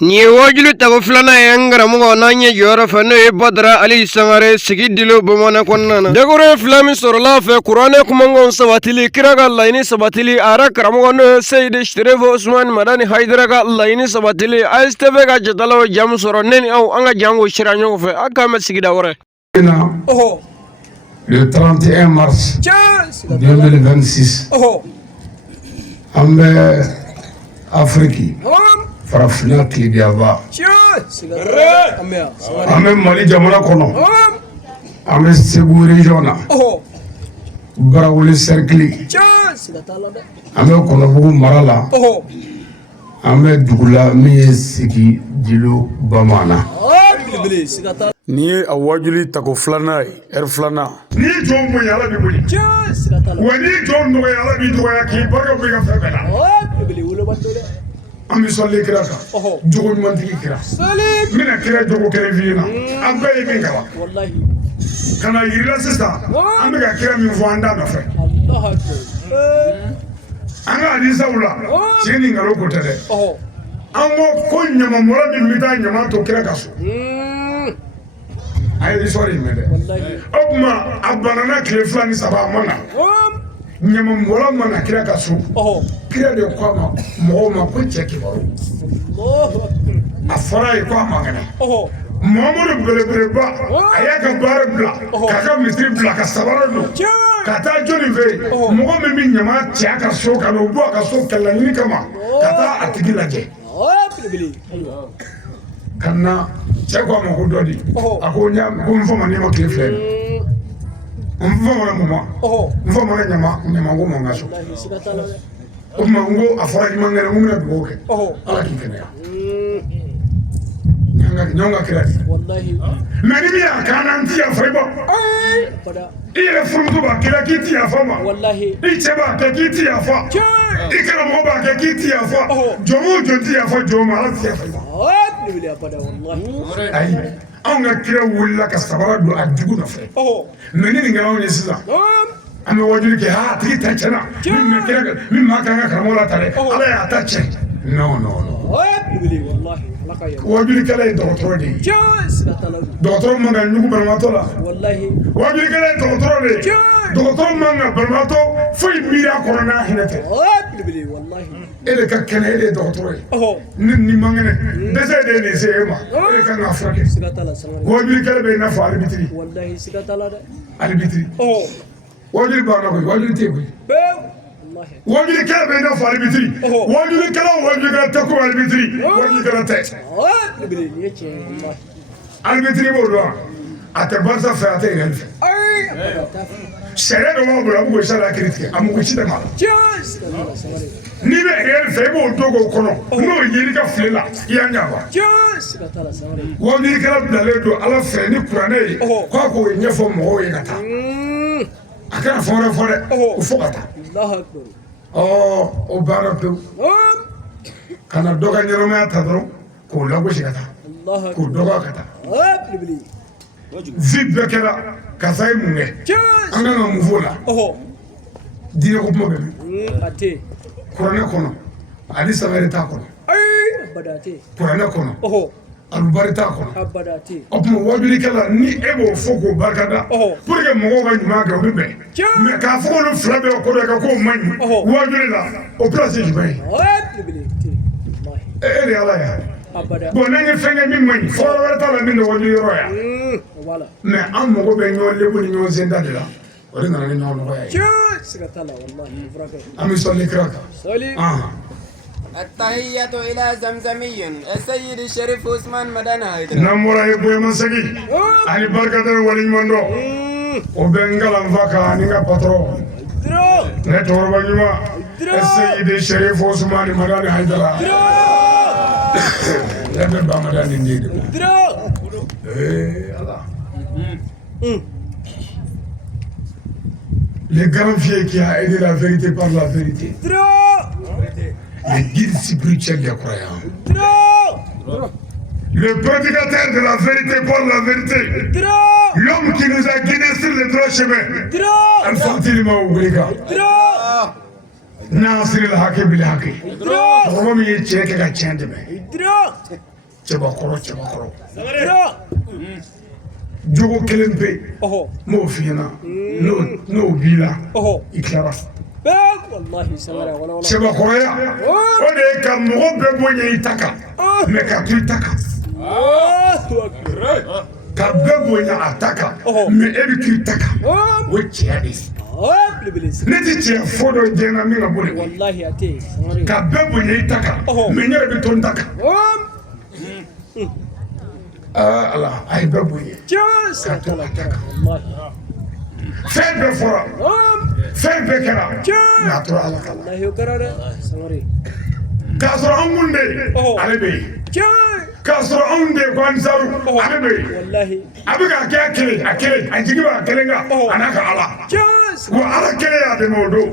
Ni wajulu tago filana yangara mo nanye jora fa no badra ali sangare sigi dilo bomana konnana dagore flami sorla fe qur'ane kumangon sabatili kiraga laini sabatili ara karamo no sayyid shrevo usman madani haidaraga laini sabatili aisteve ga jadalo jam soro neni au anga jango shiranyo fe akama sigi dawore oh le 31 mars 2026 oh ambe Afrique farafina kilibiyaba ambe Mali jamana kono ambe Segu region na Barawuli cercle ambe Konobugu mara la ambe Dugula min ye Sigi Jilo Bamana ni ye a wajuli tago filana ye filana ni jɔn bonya Ala b'i bonya wa ni jɔn nɔgɔya Ala b'i dɔgɔya k'i barika bɔ i ka fɛn bɛɛ la an bɛ sɔli kira kan jogo ɲumantigi kira n bɛna kira jogo kelen f'i ɲɛna an bɛɛ ye min kalan ka na yirila sisan an bɛ ka kira min fɔ an da nɔfɛ an ka hadisaw la tiɲɛ ni nkalon ko tɛ dɛ an ko ɲamamɔrɔ min bɛ taa ɲama to kira ka so a ye histoire in mɛn dɛ o tuma a banana tile 2 ni 3 a ma na ɲamamɔrɔ mana kira ka so kira de ko a ma mɔgɔw ma ko cɛ kibaru a fɔra a ye ko a man kɛnɛ Muhammadu belebeleba a y'a ka baara bila k'a ka misiri bila ka sabara don ka taa jɔnni fɛ yen mɔgɔ min bɛ ɲama cɛ a ka so ka n'o bɔ a ka so kɛlɛ ɲini kama ka taa a tigi lajɛ ka na cɛ ko a ma ko dɔ di a ko n fa ma n'i ma tile filɛ n fa mana mun ma n fa mana ɲama ko ma n ka so o tuma n ko a fɔra i man kɛnɛ n ko n bɛna dugawu kɛ Ala k'i kɛnɛya ɲɔgɔn ka kira di mɛ ni min y'a kan na n ti yafa i ma i yɛrɛ furumuso b'a kɛ k'i ti yafa ma i cɛ b'a kɛ k'i ti yafa i karamɔgɔ b'a kɛ k'i ti yafa jɔn o jɔn ti yafa jɔn ma Ala ti yafa i ma ayi anw ka kira wulila ka sabara don a dugu nɔfɛ mɛ ni nin kɛra anw ye sisan an bɛ wajuli kɛ a tigi ta tiɲɛna min ma kan ka karamɔgɔ la ta dɛ Ala y'a ta tiɲɛ non wajulikɛla ye dɔgɔtɔrɔ de ye dɔgɔtɔrɔ man ka ɲugu banabaatɔ la wajulikɛla ye dɔgɔtɔrɔ de ye dɔgɔtɔrɔ man ka banabaatɔ foyi miiri a kɔnɔ n'a hinɛ tɛ e de ka kɛnɛ e de ye dɔgɔtɔrɔ ye ni man kɛnɛ dɛsɛ de ye nin se e ma e de kan k'a furakɛ wajulikɛla bɛ i n'a fɔ alibitiri wajuli banna koyi wajuli tɛ koyi wajulikɛla bɛ i n'a fɔ alibitiri wajulikɛla tɛ ko alibitiri wajulikɛla tɛ alibitiri b'o dɔn a tɛ barisa fɛ a tɛ yɛrɛ fɛ sariya dɔ b'a bolo a bɛ k'o sariya kiiri tigɛ a mako si tɛ ma n'i bɛ yɛrɛ fɛ i b'o dogo kɔnɔ n'o yeli ka file la i y'a ɲɛfɔ wajulikɛla bilalen don Ala fɛ ni kuranɛ ye k'a k'o ɲɛfɔ mɔgɔw ye ka taa a kana fɛn wɛrɛ fɔ dɛ o fo ka taa o baara pewu ka na dɔ ka ɲɛnamaya ta dɔrɔn k'o lagosi ka taa k'o dɔgɔ ka taa vi bɛɛ kɛra karisa ye mun kɛ an kan ka mun f'o la diinɛ ko kuma bɛ min kuranɛ kɔnɔ ani sabari t'a kɔnɔ kuranɛ kɔnɔ alubari t'a kɔnɔ o tuma wajulikɛla ni e b'o fɔ k'o barikada pour que mɔgɔw ka ɲuman kɛ o bɛ bɛn mɛ k'a fɔ k'olu fila bɛɛ ko dɔ kɛ k'o man ɲi wajuli la o place ye jumɛn ye e de ye Ala ye bon n'an ye fɛn kɛ min man ɲi fɔlɔ wɛrɛ t'a la min tɛ wajuli yɔrɔ yan mɛ an mago bɛ ɲɔgɔn lebu ni ɲɔgɔn sen da de la o de nana ni ɲɔgɔn nɔgɔya ye an bɛ sɔli kira kan التحية إلى زمزمي السيد الشريف عثمان مدن هيدر نمورا يبوي مسكي أنا بركة وليماندو وبنغلا فاكا نيغا باترو نتور بانيما السيد الشريف عثمان مدن هيدر لبن بامدان نديد الله les grands fiers qui a aidé la vérité par la vérité le guide spirituel des croyants. Le prédicateur de la vérité par la vérité. L'homme qui nous a guidés sur le droit chemin. Al-Fatima Oubliga. ناصر الحق بالحق رغم يجيك كاتشان دمه تبكرو جوجو كلم بي مو فينا نو بيلا إكلارا والله سمرا ولا تبكرو يا وده كم مو ببوني يتاكا مكاتو يتاكا كببوني أتاكا مأبكي يتاكا وجهاديس neti cɛ fo dɔ jɛna min ka boli ka bɛɛ bonya i ta kan mɛ n yɛrɛ bɛ to n ta kan ala a ye bɛɛ bonya ka to a ta kan fɛn bɛɛ fɔra fɛn bɛɛ kɛra mɛ a tora ala kan k'a sɔrɔ an kun de ale bɛ yen k'a sɔrɔ anw de ko ansaru ale bɛ yen a bɛ ka kɛ a kelen a jigi b'a kelen kan a n'a ka ala wa ala kelen y'a dɛmɛ o don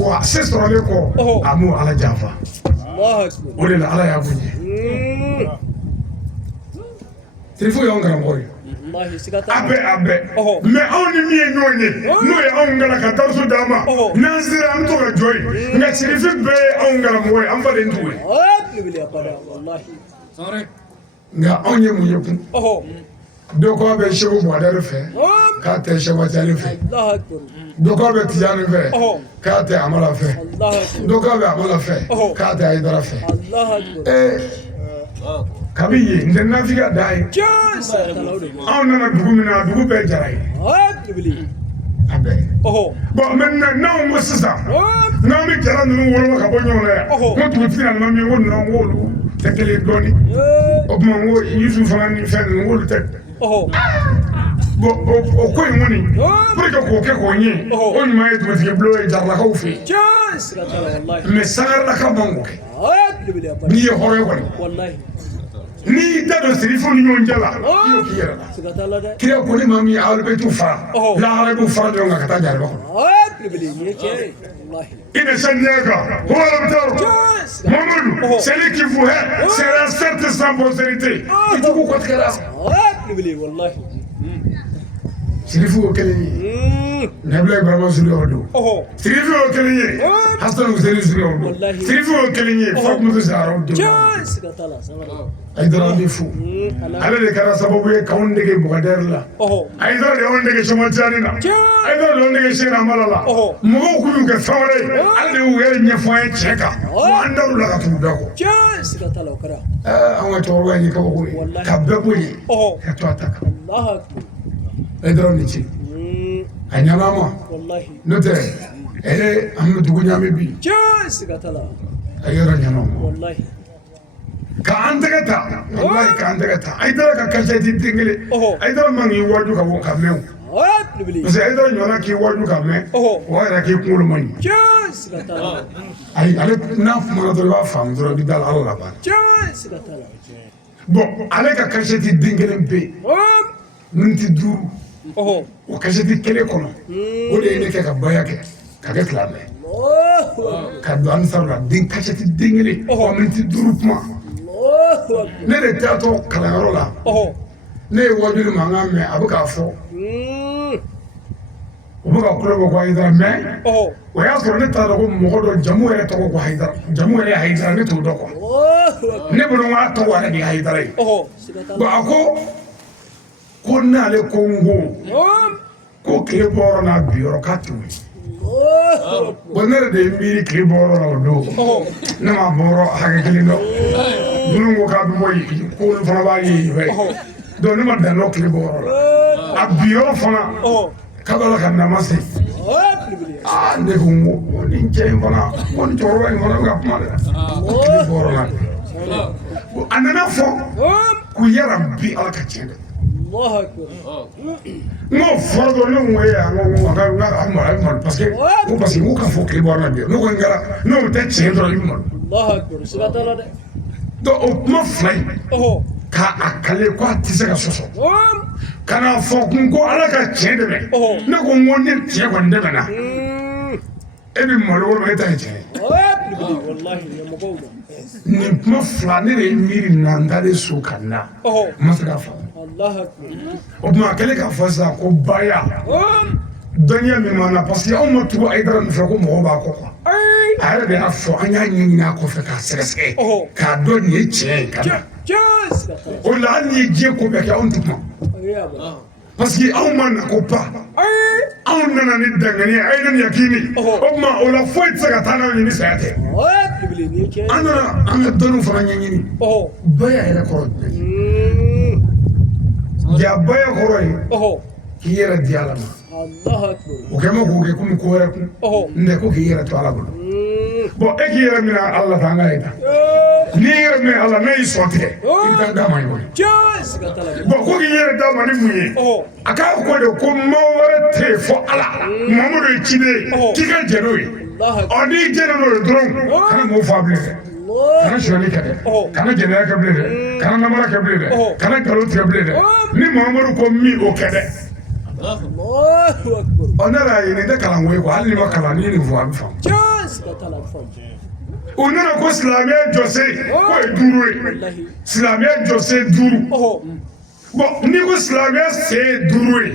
wa se sɔrɔlen kɔ a m'o ala janfa o de la ala y'a bonya tirifo y'anw karamɔgɔ ye a bɛɛ mɛ anw ni min ye ɲɔgɔn ye n'o ye anw kalan ka darisu d'an ma n'an sera an bɛ to ka jɔ yen nka tirifin bɛɛ ye anw karamɔgɔ ye an faden t'u ye nka anw ye mun ye kun dɔ kɔ bɛ seko buwadari fɛ k'a tɛ sɛwatiyali fɛ dɔ kɔ bɛ tijani fɛ k'a tɛ amala fɛ dɔ kɔ bɛ amala fɛ k'a tɛ ayidara fɛ kabi ye n tɛ nafiya da ye anw nana dugu min na dugu bɛɛ jara ye a bɛɛ bɔn mɛ n'anw ko sisan n'anw bɛ jara ninnu woloma ka bɔ ɲɔgɔn na yan ko dugutigi nana min ko ninnu k'olu tɛ kelen dɔɔni o tuma n ko yusu fana ni fɛn ninnu k'olu tɛ bɔn o ko in kɔni pour que k'o kɛ k'o ɲɛ o ɲuman ye dugutigi bulon ye jaralakaw fɛ yen mɛ sangarilaka man k'o kɛ n'i ye hɔrɔn ye kɔni n'i y'i da don sirifu ni ɲɔgɔn cɛ la i y'o k'i yɛrɛ la kira ko ni maa min ye alibɛtu fara lahara b'u fara ɲɔgɔn kan ka taa jariba kɔnɔ il est Seigneur, Mamadou, celui qui vous hait sera certes sans postérité. Il faut qu'on continue là. Sirifu o kelen ye Nabila Ibrahima Sule o don Sirifu o kelen ye Hasan Hussein Sule o don Sirifu o kelen ye Fatumata Zahra o don Aïdara bɛ fo ale de kɛra sababu ye k'anw dege Bukadɛri la Aïdara de y'anw dege Sɔmɔtiyani na Aïdara de y'anw dege Sena Amala la mɔgɔw kun y'u kɛ fɛn wɛrɛ ye ale de y'u yɛrɛ ɲɛfɔ an ye tiɲɛ kan an dar'u la ka tugu bɛɛ kɔ an ka cɛkɔrɔba in ye kabako ye ka bɛɛ bɔ yen ka to a ta kan Aïdara ni ci a ɲɛna ma n'o tɛ an bɛ dugu ɲami bi Aïdara ɲɛna ma k'an tɛgɛ ta wallahi k'an tɛgɛ ta Aïdara ka kasɛti den kelen Aïdara man k'i waju ka bɔ ka mɛn o parce que Aïdara ɲɔgɔnna k'i waju ka mɛn o yɛrɛ k'i kunkolo man ɲi ayi ale n'a kumana dɔrɔn i b'a faamu dɔrɔn i bɛ dala ala la baara bon ale ka kasɛti den kelen bɛ yen miniti 5 o kasɛti kelen kɔnɔ o de ye ne kɛ ka baya kɛ ka kɛ silamɛ ka don Ansaru la den kasɛti den kelen miniti 5 kuma ne de taatɔ kalanyɔrɔ la ne ye wajuli mankan mɛn a bɛ k'a fɔ o bɛ ka kulɔ bɔ ko Aïdara mɛ o y'a sɔrɔ ne t'a dɔn ko mɔgɔ dɔ jamu yɛrɛ tɔgɔ ko Aïdara jamu yɛrɛ ye Aïdara ne t'o dɔn quoi ne bolo k'a tɔgɔ yɛrɛ de ye Aïdara ye bon a ko n'ale ko n ko tile bɔ yɔrɔ n'a bi yɔrɔ k'a tɛ wuli bon ne yɛrɛ de ye miiri tile bɔ yɔrɔ la o don ne ma bɔ yɔrɔ hakɛ kelen dɔn minnu ko k'a bɛ bɔ yen ko olu fana b'a ye yen fɛ donc ne ma dan dɔn tile bɔ yɔrɔ la a bi yɔrɔ fana k'a b'a la ka nama se ne ko nin cɛ in fana ko nin cɛkɔrɔba in fana bɛ ka kuma dɛ tile bɔ yɔrɔ la a nana fɔ ko yala bi ala ka tiɲɛ dɛ n'o fɔra dɔrɔn ne ko n ka mara parce que n ko k'a fɔ tile bɔ yɔrɔ la bi ne ko n kɛra n'o tɛ tiɲɛ dɔrɔn i bɛ malo donc o kuma fila in k'a kale ko a tɛ se ka sɔsɔ ka n'a fɔ ko ala ka tiɲɛ dɛmɛ ne ko n ko ni tiɲɛ kɔni dɛmɛna e bɛ malo walima e ta ye tiɲɛ nin kuma fila ne de ye miiri na n talen so ka na n ma se k'a faamu o tuma a kɛlen k'a fɔ sisan ko baya dɔnniya min m'an na parce que anw ma tugu Hayidara nɔfɛ ko mɔgɔ b'a kɔ quoi a yɛrɛ de y'a fɔ an y'a ɲɛɲini a kɔfɛ k'a sɛgɛsɛgɛ k'a dɔn nin ye tiɲɛ ye ka na o la hali n'i ye diɲɛ ko bɛɛ kɛ anw tɛ kuma parce que anw ma na ko ba anw nana ni danganiya a ye ne yakini o tuma o la foyi tɛ se ka taa n'anw ye ni saya tɛ an nana an ka dɔnniw fana ɲɛɲini baya yɛrɛ kɔrɔ ja baya kɔrɔ ye k'i yɛrɛ di Ala ma o kɛ ma k'o kɛ komi ko wɛrɛ kun n ko k'i yɛrɛ to Ala bolo bon e k'i yɛrɛ minɛ Ala ta an ka ye ta n'i yɛrɛ minɛ Ala n'a y'i sɔn tigɛ i bɛ taa d'a ma ye bon ko k'i yɛrɛ d'a ma ni mun ye a k'a ko de ko maa wɛrɛ tɛ yen fɔ Ala Mamadu ye ciden ye k'i ka jɛ n'o ye n'i jɛna n'o ye dɔrɔn kana mɔgɔw faa bilen dɛ kana sonyali kɛ dɛ kana jɛnɛya kɛ bilen dɛ kana namara kɛ bilen dɛ kana nkalon tigɛ bilen dɛ ni Mamadu ko min o kɛ dɛ ne yɛrɛ y'a ye nin tɛ kalanko ye hali n'i ma kalan n'i ye nin fɔ a bɛ faamu u nana ko silamɛya jɔsen k'o ye 5 ye silamɛya jɔsen 5 bon n'i ko silamɛya sen 5 ye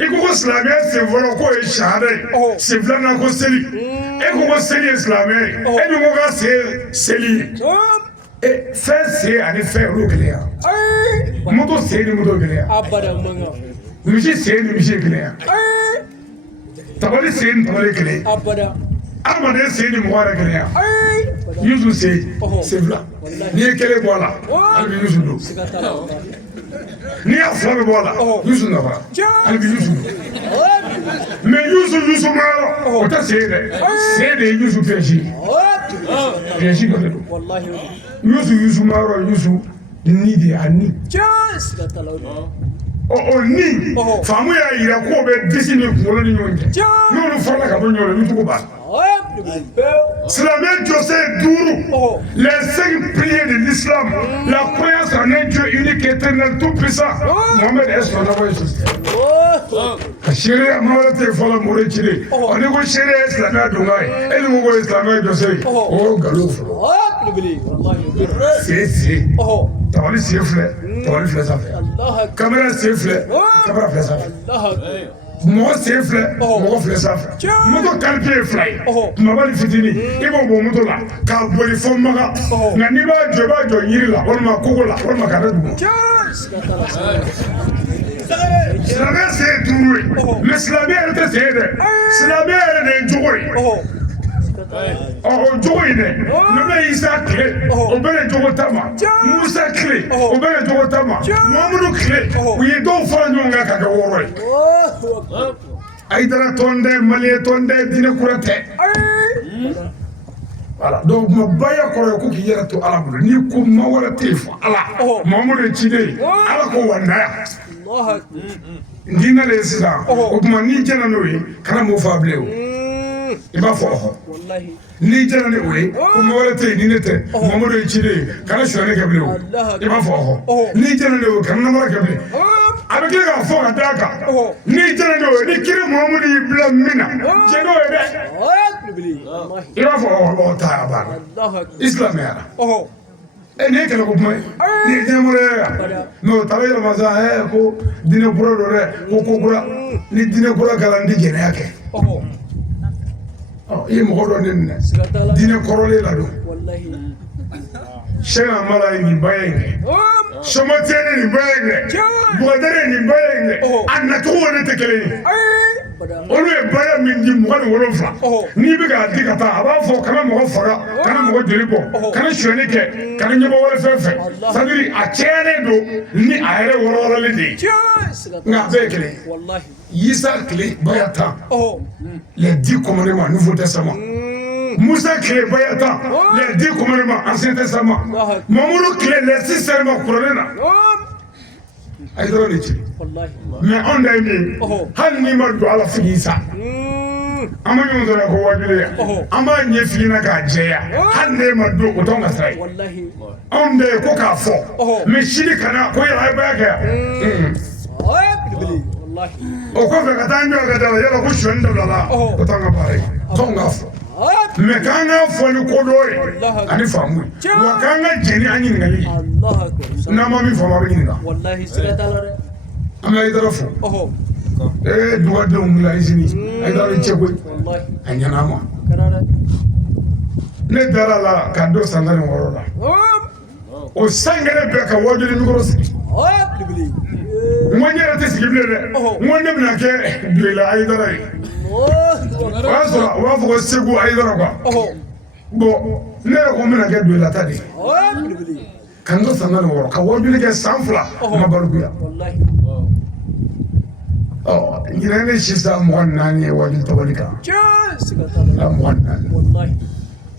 i ko silamɛya sen fɔlɔ k'o ye sahada ye sen filanan ko seli e ko seli ye silamɛya ye e dun ko ka sen seli ye fɛn sen ani fɛn olu keleya moto sen ni moto keleya misi sen ni misi keleya tabali sen ni tabali keleya adamaden sen ni mɔgɔ yɛrɛ keleya Yusu sen fila n'i ye kelen bɔ a la hali bi Yusu don n'i y'a fila bɛ bɔ a la Yusu nafara hali bi Yusu don mais Yusu ma yɔrɔ o tɛ sen ye dɛ sen de ye Yusu pɛnsi pɛnsi dɔ de don Yusu ma yɔrɔ Yusu ni de y'a ni o ni faamu y'a yira k'o bɛ disi ni kunkolo ni ɲɔgɔn cɛ n'olu farala ka bɔ ɲɔgɔn na ni cogo b'a la silamɛ jɔsen 5 les 5 piliers de l'islam la croyance en un Dieu unique éternel tout puissant Mohamed est son envoyé ka sariya ma wɛrɛ tɛ fɔlɔ mɔre ciden ni ko sariya ye silamɛya donkan ye e ni ko ye silamɛya jɔsen ye o ye nkalon fɔlɔ sen tabali sen filɛ tabali filɛ sanfɛ kamera sen filɛ kamera filɛ sanfɛ mɔgɔ sen filɛ mɔgɔ filɛ sanfɛ moto qualité ye 2 ye kumaba ni fitinin i b'o bɔ moto la k'a boli fɔ Maga nka n'i b'a jɔ yiri la walima kogo la walima ka da dugu silamɛya sen ye 5 ye mais silamɛya yɛrɛ tɛ sen ye dɛ silamɛya yɛrɛ de ye jogo ye o jogo in dɛ nabi Isa tile o bɛɛ de jogo ta ma Musa tile o bɛɛ de jogo ta ma Mamadu tile u ye dɔw fara ɲɔgɔn kan ka kɛ 6 ye Hayidara tɔn tɛ Maliyɛn tɔn tɛ diinɛ kura tɛ voilà donc baya kɔrɔ ye ko k'i yɛrɛ to Ala bolo n'i ko maa wɛrɛ tɛ yen fɔ Ala Mamadu ye ciden ye Ala ko wa naya n'i nalen sisan o tuma n'i jɛna n'o ye kana m'o faa bilen o i b'a fɔ n'i jɛna ni o ye ko maa wɛrɛ tɛ yen ni ne tɛ Mamadu ye ciden ye kana sonyali kɛ bilen o i b'a fɔ n'i jɛna ni o ye kana namara kɛ bilen a bɛ tila k'a fɔ ka d'a kan n'i jɛna ni o ye ni kiri Mamadu y'i bila min na jɛ n'o ye dɛ i b'a fɔ o ta a banna isilamɛya la nin ye kɛlɛ ko kuma ye nin ye diinɛ mɔrɛ ye mais o taara yɛlɛma sa ko diinɛ kura don dɛ ko kura ni diinɛ kura kɛra n tɛ jɛnɛya kɛ i ye mɔgɔ dɔ ne minɛ diinɛ kɔrɔlen la don Cheikh Amala ye nin baya in kɛ Somatien ye nin baya in kɛ Bukadari ye nin baya in kɛ a nacogo ne tɛ kelen ye olu ye baya min di 27 n'i bɛ k'a di ka taa a b'a fɔ kana mɔgɔ faga kana mɔgɔ joli bɔ kana sonyali kɛ kana ɲɛbɔ wɛrɛ fɛn fɛ c'est à dire a cɛnnen don ni a yɛrɛ wɔlɔwɔlɔlen de ye nka a bɛɛ ye kelen ye Isa tile baya 10 les 10 commandements Nouveau Testament Musa tile baya 10 les 10 commandements Ancien Testament Mamadu tile les 6 serments kuranɛ na a ye dɔrɔn de ci mais anw da ye min hali n'i ma don Ala fili sa an ma ɲɔgɔn sɔrɔ ko wajibiya an b'a ɲɛ fili na k'a jɛya hali n'e ma don o t'anw ka sira ye anw da ye ko k'a fɔ mais sini kana ko yala a ye baya kɛ yan o kɔfɛ ka taa ɲɔgɔn ka da la yala ko sonyani dabila la o t'anw ka baara ye t'anw k'a fɔ mais k'an k'a fɔ ni kodɔn ye ani faamu ye wa k'an ka jɛ ni an ɲininkali ye n'an ma min faamu a bɛ ɲininka an bɛ Hayidara fo duga denw la izini Haidara cɛ koyi a ɲɛna ma ne dara la ka don san 16 la o san kelen bɛɛ ka wajuli mikoro sigi n ko n yɛrɛ tɛ sigi bilen dɛ n ko ne bɛna kɛ duela Haidara ye o y'a sɔrɔ u b'a fɔ ko Segu Haidara quoi bon ne yɛrɛ ko n bɛna kɛ duela ta de ye ka n to san 16 ka wajuli kɛ san 2 ma balikuya ɲinɛ ne sisan 24 ye wajuli tabali kan a 24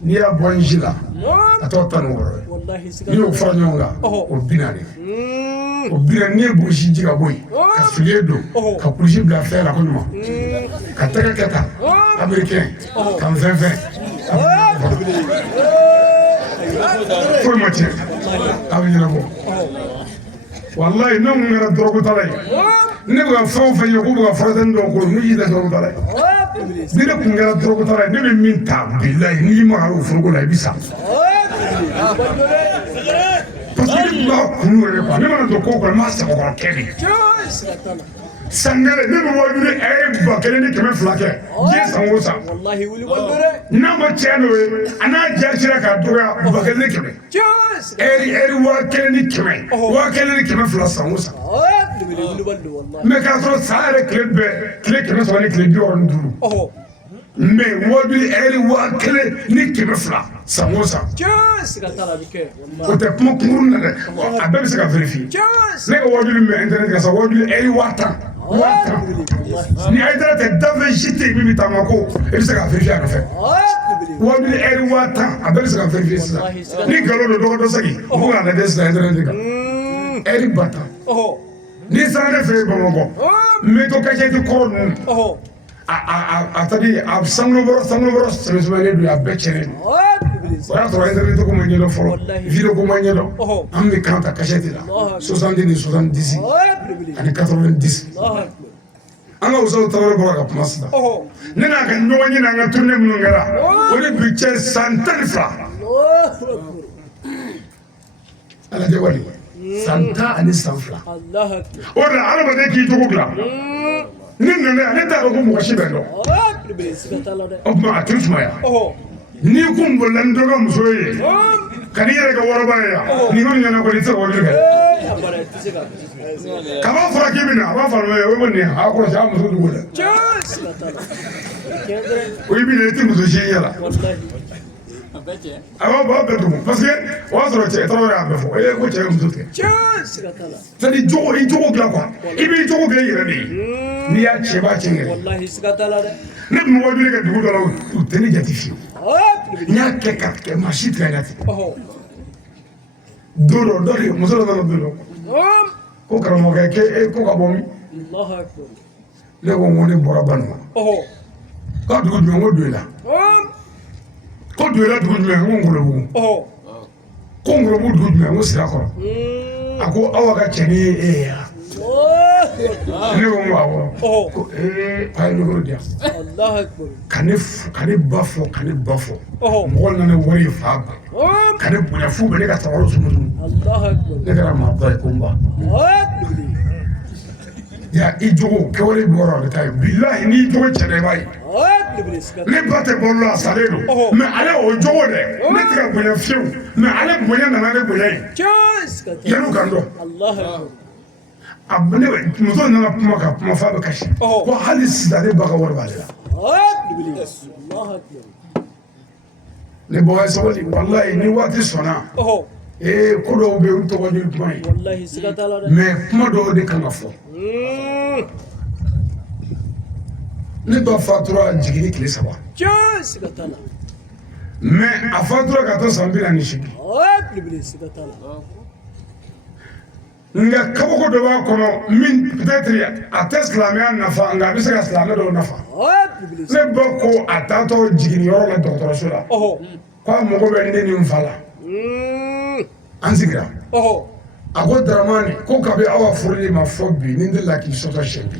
n'i y'a bɔ n si la a tɔ 16 n'i y'o fara ɲɔgɔn kan o 40 o 40 n'i ye burusi ji ka bɔ yen ka filen don ka kulusi bila fɛn la ko ɲuman ka tɛgɛ kɛ tan américain ka n fɛn fɛn foyi ma tiɲɛ a bɛ ɲɛnabɔ walayi ne mun kɛra dɔrɔgutala ye ne bɛ ka fɛn o fɛn ye k'u bɛ ka faratani dɔw kolo n'u y'i da dɔrɔgutala ye ni ne kun kɛra dɔrɔgutala ye ne bɛ min ta bilayi n'i y'i maga o foroko la i bɛ sa parce que ne tun b'a kun yɛrɛ quoi ne mana don ko o ko la n b'a sagokɔrɔ kɛ de san kelen ne bɛ wajuli ɛri 1200 kɛ diɲɛ san o san n'a ma cɛ n'o ye a n'a jasira ka dɔgɔya 1100 ɛri 1100 1200 san o san mɛ k'a sɔrɔ san yɛrɛ tile bɛɛ tile 300 ni tile 65 mɛ wajuli ɛri 1200 san o san o tɛ kuma kunkurun na dɛ a bɛɛ bɛ se ka vérifier ne ka wajuli min bɛ internet kan sa wajuli ɛri 1000 ni Haidara tɛ dafɛn si tɛ yen min bɛ taama ko i bɛ se ka vérifier a nɔfɛ wajuli ɛri 1000 a bɛɛ bɛ se ka vérifier sisan ni nkalon don dɔgɔ dɔ segi u b'o k'a lajɛ sisan internet kan ɛri 1000 ni sara ne fɛ yen Bamakɔ n bɛ to kɛsɛti kɔrɔ ninnu a tadi a sanubɔrɔ sɛbɛsɛbɛlen don a bɛɛ tiɲɛnen don o y'a sɔrɔ internet ko ma ɲɛdɔn fɔlɔ video ko ma ɲɛdɔn an bɛ kan ta kɛsɛti la 70 ni 70 ani 90 an ka Usawu Tarawele bɔra ka kuma sisan ne n'a ka ɲɔgɔn ɲini an ka tournée minnu kɛra o de bi cɛ san 12 ala jɛ wali san 10 ani san 2 o de la adamaden k'i jogo dilan ne nana ne t'a dɔn ko mɔgɔ si bɛ dɔn o tuma a tɛ sumaya n'i kun bolila ni dɔ ka muso ye ka n'i yɛrɛ kɛ wɔrɔba ye yan n'i kɔni ɲɛna kɔni i tɛ se ka wajuli kɛ kaba fɔra k'i bɛ na a b'a fɔ o ye nin a kɔlɔsi a muso dugu dɛ o i bɛ na i tɛ muso si ye la a b'a bɛɛ tugu parce que o y'a sɔrɔ cɛ Tarawele y'a bɛɛ fɔ e ko cɛ ye muso tigɛ c'est à dire jogo i jogo dilan quoi i b'i jogo kɛ i yɛrɛ de ye n'i y'a cɛ b'a cɛ yɛrɛ ne tun bɛ wajuli kɛ dugu dɔ la u tɛ ne jate fiyewu n y'a kɛ ka kɛ maa si tɛ ne jate don dɔ dɔ de muso dɔ nana don dɔ ko karamɔgɔkɛ k'e ko ka bɔ min ne ko n ko ne bɔra Banuma k'a dugu jumɛn ko Doila ko Doila dugu jumɛn ko Ngolobugu ko Ngolobugu dugu jumɛn ko Sirakɔrɔ a ko aw ka cɛ ni e ye yan ne ko n ko awɔ ko a ye mikoro di yan ka ne ba fɔ ka ne ba fɔ mɔgɔ nana wari fa ba ka ne bonya fu bɛ ne ka tɔgɔ sumusumu ne kɛra maa ba ye ko n ba ya i jogo kɛwale bɔra ale ta ye bilahi n'i jogo cɛna i b'a ye ne ba tɛ balo la a salen don mɛ ale o jogo dɛ ne tɛ ka bonya fiyewu mɛ ale bonya nana ne bonya ye yan'u kan dɔn muso nana kuma ka kuma f'a bɛ kasi ko hali sisan ne ba ka wari b'ale la ne bɔ ye sabali walayi ni waati sɔnna ko dɔw bɛ yen olu tɔgɔ ye kuma ye mɛ kuma dɔw de kan ka fɔ ne ba fatura jiginni tile 3 mɛ a fatura ka taa san 48 nka kabako dɔ b'a kɔnɔ min peut-être a tɛ silamɛya nafa nka a bɛ se ka silamɛ dɔw nafa ne ba ko a taatɔ jiginniyɔrɔ la dɔgɔtɔrɔso la k'a mago bɛ ne ni n fa la an sigira a ko Daramani ko kabi aw ka furuli ma fɔ bi ni n delila k'i sɔtɔ siɲɛ 1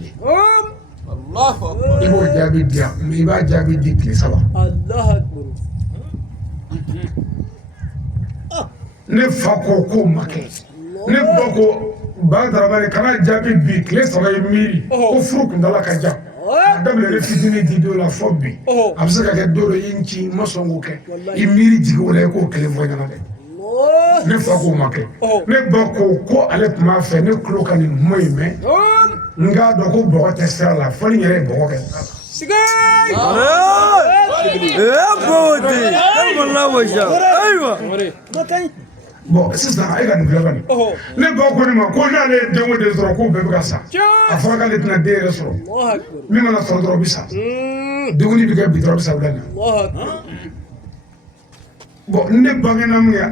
i b'o jaabi di yan mɛ i b'a jaabi di tile 3 ne fa ko k'o ma kɛ ne ba ko ba darabari kana jaabi bi tile saba ye miiri ko furu kuntala ka jan a daminɛ fitinin di dɔ la fɔ bi a bɛ se ka kɛ dɔ dɔ y'i ci ma sɔn k'o kɛ i miiri jigi o la i k'o kelen fɔ ɲɛna dɛ ne fa k'o ma kɛ ne ba ko ale tun b'a fɛ ne tulo ka nin kuma in mɛn n k'a dɔn ko bɔgɔ tɛ sira la fɔ ni yɛrɛ ye bɔgɔ kɛ bon sisan e ka nin filɛ nin ne ba ko ne ma ko n'ale ye den o den sɔrɔ k'o bɛɛ bɛ ka sa a fɔra k'ale tɛna den yɛrɛ sɔrɔ min mana sɔrɔ dɔrɔn bi sa denkundi bɛ kɛ bi dɔrɔn bi sa bila nin bon ne bangena min kɛ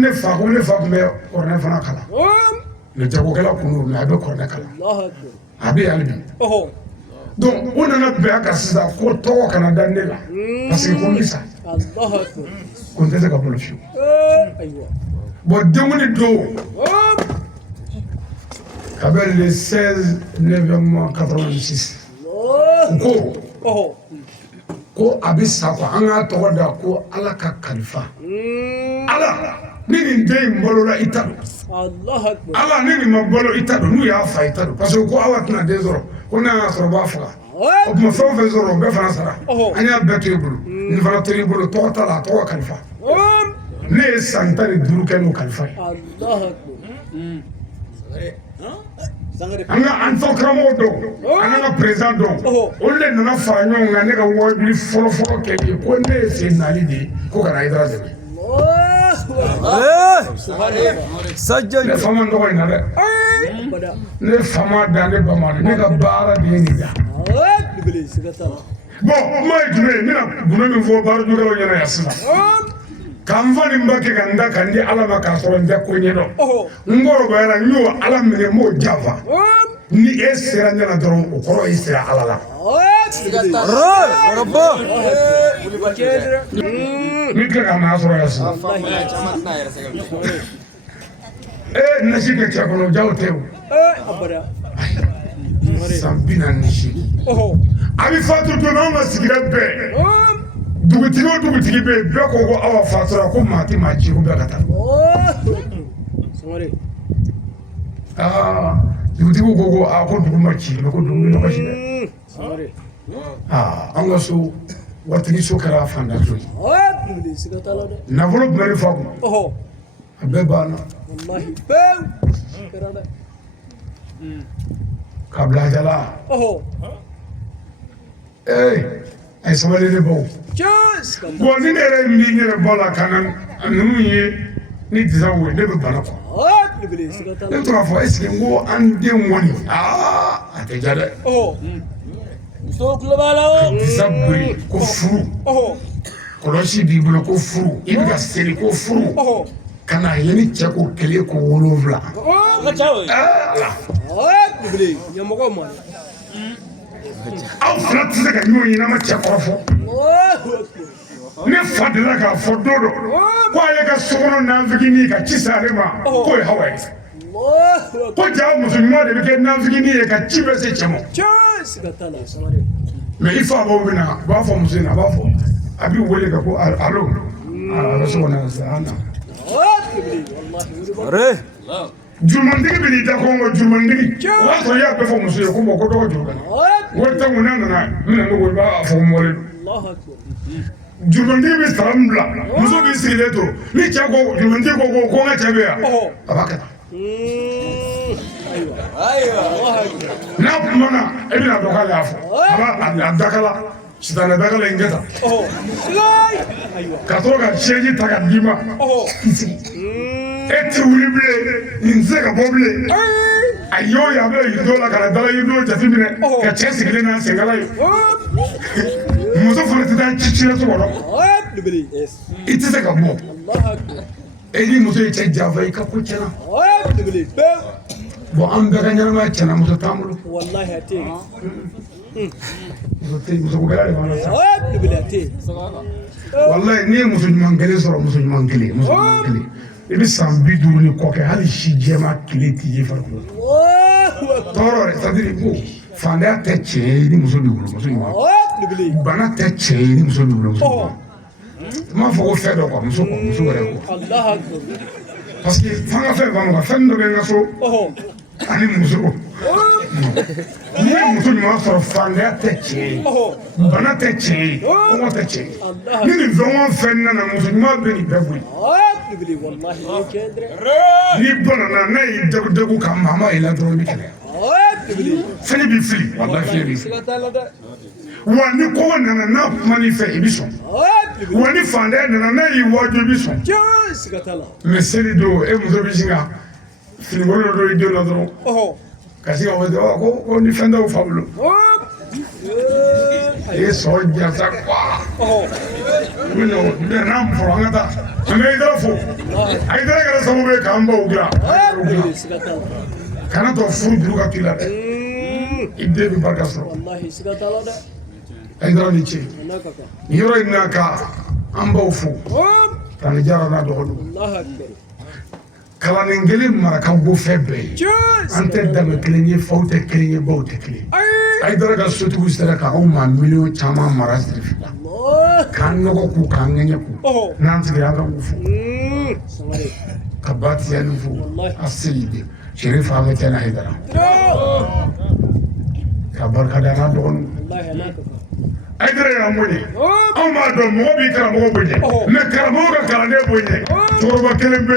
ne fa tun bɛ kɔrɔnɛ fana kalan mais jagokɛla kun don mais a bɛ kɔrɔnɛ kalan a bɛ hali bi donc o nana bɛn a kan sisan ko tɔgɔ kana da ne la parce que ko n bɛ sa ko n tɛ se ka bolo fiyewu bon denkundi don kabini le 16 novembre 86 ko a bɛ sa quoi an k'a tɔgɔ da ko ala ka kalifa ala ni nin den in balola i ta don ala ni nin ma balo i ta don n'u y'a fa i ta don parce que ko awa tɛna den sɔrɔ ko n'a y'a sɔrɔ b'a faga o tuma fɛn o fɛn sɔrɔ o bɛɛ fana sara an y'a bɛɛ to i bolo nin fana to i bolo tɔgɔ t'a la a tɔgɔ kalifa ne ye san 15 kɛ n'o kalifa ye an ka an tɔ karamɔgɔ dɔn an ka président dɔn olu de nana fara ɲɔgɔn kan ne ka wajuli fɔlɔ kɛ ye ko ne ye sen nali de ye ko kana Hayidara dɛmɛ ne fa ma nɔgɔ in na dɛ ne fa ma da ne ba ma ne ka baara de ye nin da bon kuma ye jumɛn ye n bɛna gundo min fɔ baaradugulaw ɲɛna yan sisan k'an fa nin ba kɛ ka n da ka n di ala ma k'a sɔrɔ n tɛ ko ɲɛdɔn n kɔrɔbayara n y'o ala minɛ n b'o janfa ni e sera ɲɛna dɔrɔn o kɔrɔ i sera ala la min tila ka n'a sɔrɔ yan sisan nasi kɛ cɛ kɔnɔ jaw tɛ o san 48 a bɛ fatu don anw ka sigida bɛɛ dugutigi o dugutigi bɛ yen bɛɛ ko ko awa fatura ko maa tɛ maa ci ko bɛɛ ka taa dugutigi ko ko dugu ma ci ko dugu bɛ nɔgɔ ci dɛ an ka so waritigi so kɛra fantanso ye nafolo tun bɛ ne fa kun a bɛɛ banna ka bila jala a ye sabali ne baw bon ni ne yɛrɛ ye min yɛrɛ bɔ la ka na ninnu ye ni disa wo ne bɛ bana kɔ ne tora fɔ est-ce que n ko an den ŋɔni a tɛ ja dɛ disa biri ko furu kɔlɔsi b'i bolo ko furu i bɛ ka seli ko furu ka na ye ni cɛ ko 1 ko 7 aw fila tɛ se ka ɲɔgɔn ɲini an ma cɛ kɔrɔfɔ ne fa delila k'a fɔ don dɔ ko ale ka sokɔnɔ nanfigini ka ci se ale ma k'o ye Hawa ye ko ja muso ɲuman de bɛ kɛ nanfigini ye ka ci bɛ se cɛ ma mais i fa b'o bɛ na u b'a fɔ muso in na a b'a fɔ a b'i wele ka ko alo a bɛ so kɔnɔ sisan an na jurumantigi bɛ n'i da kɔngɔ jurumantigi o b'a sɔrɔ i y'a bɛɛ fɔ muso ye ko bɔn ko dɔgɔ juru ka na wari tɛ mun n'a nana n bɛna ne ko i b'a fɔ n wale jurumantigi bɛ sara min bila muso b'i sigilen to ni cɛ ko jurumantigi ko n ka cɛ bɛ yan a b'a kɛ tan n'a kumana e bɛna dɔ k'ale y'a fɔ a b'a dakala sitanɛ dakala in kɛ tan ka sɔrɔ ka siège ta ka d'i ma i sigi e ti wuli bilen nin tɛ se ka bɔ bilen a y'o ye a bɛ yirido la ka na dala yirido jateminɛ ka cɛ sigilen n'a senkala ye muso fana tɛ taa ci so kɔnɔ i tɛ se ka bɔ e ni muso ye cɛ janfa i ka ko tiɲɛna bon an bɛɛ ka ɲɛnamaya tiɲɛna muso t'an bolo muso ko gɛlɛya de b'an na sa walayi n'i ye muso ɲuman kelen sɔrɔ muso ɲuman kelen i bɛ san 50 ni kɔ kɛ hali si jɛma kelen t'i ye farikolo tɔɔrɔ de c'est à dire ko fantanya tɛ cɛ ye ni muso b'i bolo muso ɲuman bana tɛ cɛ ye ni muso b'i bolo muso ɲuman n m'a fɔ ko fɛn dɔ quoi muso wɛrɛ quoi parce que fanga fɛn fɛn ma fɛn dɔ bɛ n ka so ani muso n'i ye muso ɲuman sɔrɔ fantanya tɛ tiɲɛ ye bana tɛ tiɲɛ ye kɔngɔ tɛ tiɲɛ ye ni nin fɛn o fɛn nana muso ɲuman bɛ nin bɛɛ boli n'i banana n'a y'i dagu ka maa yɛlɛ dɔrɔn i bɛ kɛlɛ fɛn b'i fili walahi fɛn b'i fili wa ni kɔngɔ nana n'a kuma n'i fɛ i bɛ sɔn wa ni fantanya nana n'a y'i waaju i bɛ sɔn mais seli don e muso bɛ sin ka finikolon dɔ i den na dɔrɔn ka sin ka fɔ ko ni fɛn dɔw fa bolo e ye sɔn jasa n'a fɔra an ka taa an bɛ Haidara fo Haidara kɛra sababu ye k'an baw dilan kana tɔ furu juru ka k'i la dɛ i den bɛ barika sɔrɔ Haidara ni ce nin yɔrɔ in na ka an baw fo k'an jara n'a dɔgɔninw kalanin kelen mara ka go fɛn bɛɛ ye an tɛ danbe kelen ye faw tɛ kelen ye baw tɛ kelen Haidara ka sotigiw sera ka anw maa miliyɔn caman mara sirifin na k'an nɔgɔ k'u k'an ŋɛɲɛ k'u n'an sigira an ka k'u fo ka ba tiyani fo a seyidi Sherif Ahmed Tidiane Haidara ka barika da n'a dɔgɔninw Haidara y'an bonya anw b'a dɔn mɔgɔ b'i karamɔgɔ bonya mais karamɔgɔ ka kalanden bonya cɛkɔrɔba kelen bɛ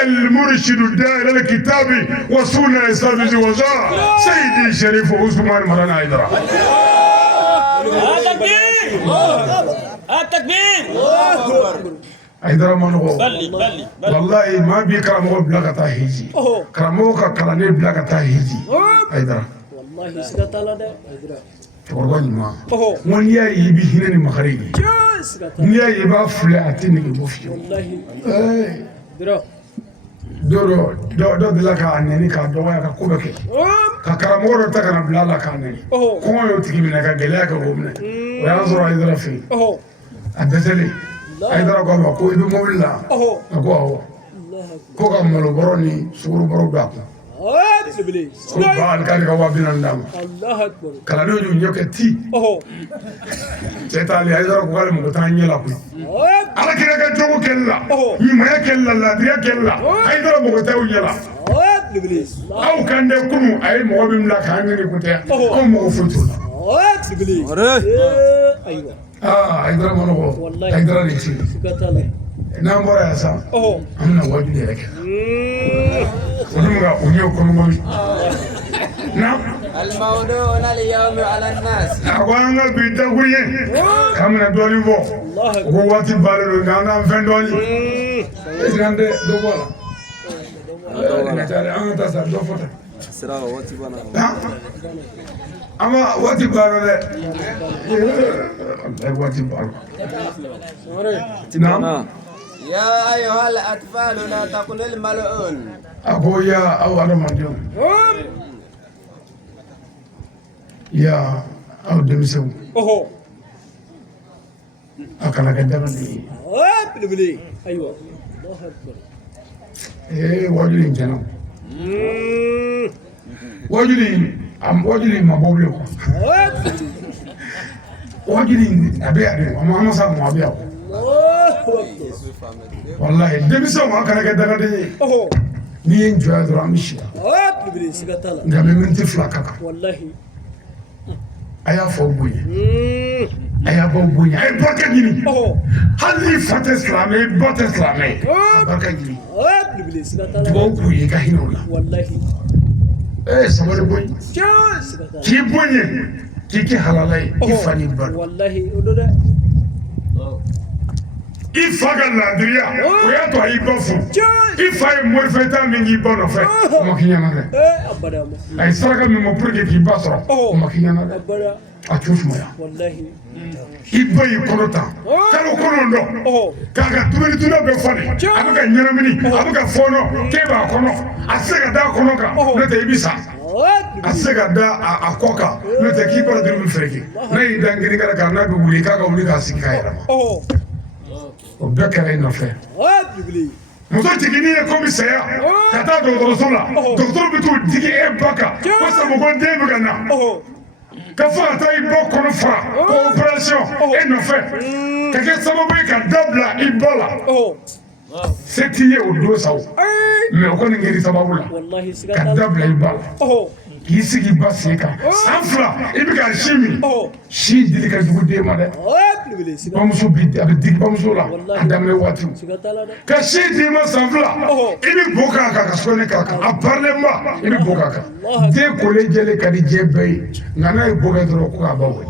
El Murshidu Daa'ir al-Kitabi wa Sunna Sabizi wa Zara Seyidi Sherif Ousmane Madani Haidara التكبير Haidara ma nɔgɔ wallahi maa b'i karamɔgɔ bila ka taa hiji karamɔgɔ ka kalanden bila ka taa hiji Haidara cɛkɔrɔba ɲuman n ko n'i y'a ye i bɛ hinɛ ni makari ye n'i y'a ye i b'a filɛ a tɛ nege bɔ fiyewu dɔ delila k'a nɛni k'a dɔgɔya ka ko bɛɛ kɛ ka karamɔgɔ dɔ ta ka na bila a la k'a nɛni kɔngɔ y'o tigi minɛ ka gɛlɛya kɛ k'o minɛ o y'a sɔrɔ Haidara fɛ yen a dɛsɛlen Haidara ko a ma ko i bɛ mobili la a ko awɔ ko ka malo bɔrɔ ni sukoro bɔrɔ don a kun ko ba alikari ka 40,000 d'a ma kalandenw y'u ɲɛ kɛ ti cɛ t'ale Haidara ko k'ale mago t'an ɲɛ la koyi ala kira ka jogo kɛli la ɲumanya kɛli la laadiya kɛli la Haidara mago t'aw ɲɛ la aw kan dɛ kunu a ye mɔgɔ min bila k'an ŋɛni kun tɛ anw mago foyi t'o la Haidara ma nɔgɔ Haidara de ci n'an bɔra yan sa an bɛna wajuli yɛrɛ kɛ olu ka u ɲɛ kɔnɔbɔli الموضوع اليوم على الناس a ko an ka bi dakun ye k'an bɛna dɔɔnin fɔ u ko waati bannen don nka an k'an fɛn dɔɔnin est-ce que an tɛ dɔ bɔ a la an ka taa sa dɔ fɔ tan an ma waati banna dɛ waati banna يا أيها الأطفال لا تكن الملعون a ko ya aw adamadenw ya aw denmisɛnw a kana kɛ dagaden ye wajuli in tiɲɛna wajuli ma bɔ bilen wajuli a bɛ yan de a ma sa mɔ a bɛ yan wallahi denmisɛnw a kana kɛ dagaden ye n'i ye n jɔya dɔrɔn an bɛ si nka n bɛ miniti 2 ka kan a y'a fɔ bonya a y'a baw bonya a ye barika ɲini hali n'i fa tɛ silamɛ ye ba tɛ silamɛ ye a barika ɲini dugawu k'u ye ka hinɛ o la sabali bonya k'i bonya k'i kɛ halala ye i fa n'i ba i fa ka laadiriya o y'a to a y'i ba fo i fa ye morifɛta min k'i ba nɔfɛ o ma k'i ɲɛna dɛ a ye saraka min ma pour que k'i ba sɔrɔ o ma k'i ɲɛna dɛ a t'o sumaya i ba y'i kɔnɔ ta kalo kɔnɔntɔn k'a ka dumuni dunan bɛɛ falen a bɛ ka ɲɛnamini a bɛ ka fɔɔnɔ k'e b'a kɔnɔ a tɛ se ka da a kɔnɔ kan n'o tɛ i bɛ sa a tɛ se ka da a kɔ kan n'o tɛ k'i bara duru min fereke n'a y'i da ngirin kan n'a bɛ wuli k'a ka wuli k'a sigi k'a yɛlɛma o bɛɛ kɛra i nɔfɛ muso jiginni ye komi saya ka taa dɔgɔtɔrɔso la dɔgɔtɔrɔ bɛ t'u digi e ba kan ko sabu ko den bɛ ka na ka fɔ ka taa i ba kɔnɔ fara ko opération e nɔfɛ ka kɛ sababu ye ka dabila i ba la se t'i ye o don sa o mais o kɔni kɛr'i sababu la ka dabila i ba la k'i sigi ba sen kan san 2 i bɛ ka si min si dili ka jugu den ma dɛ bamuso a bɛ digi bamuso la a daminɛ waati ka si d'i ma san 2 i bɛ bo k'a kan ka sɔnni k'a kan a parilen ba i bɛ bo k'a kan den kolen jɛlen ka di diɲɛ bɛɛ ye nka n'a ye bo kɛ dɔrɔn ko k'a ba wele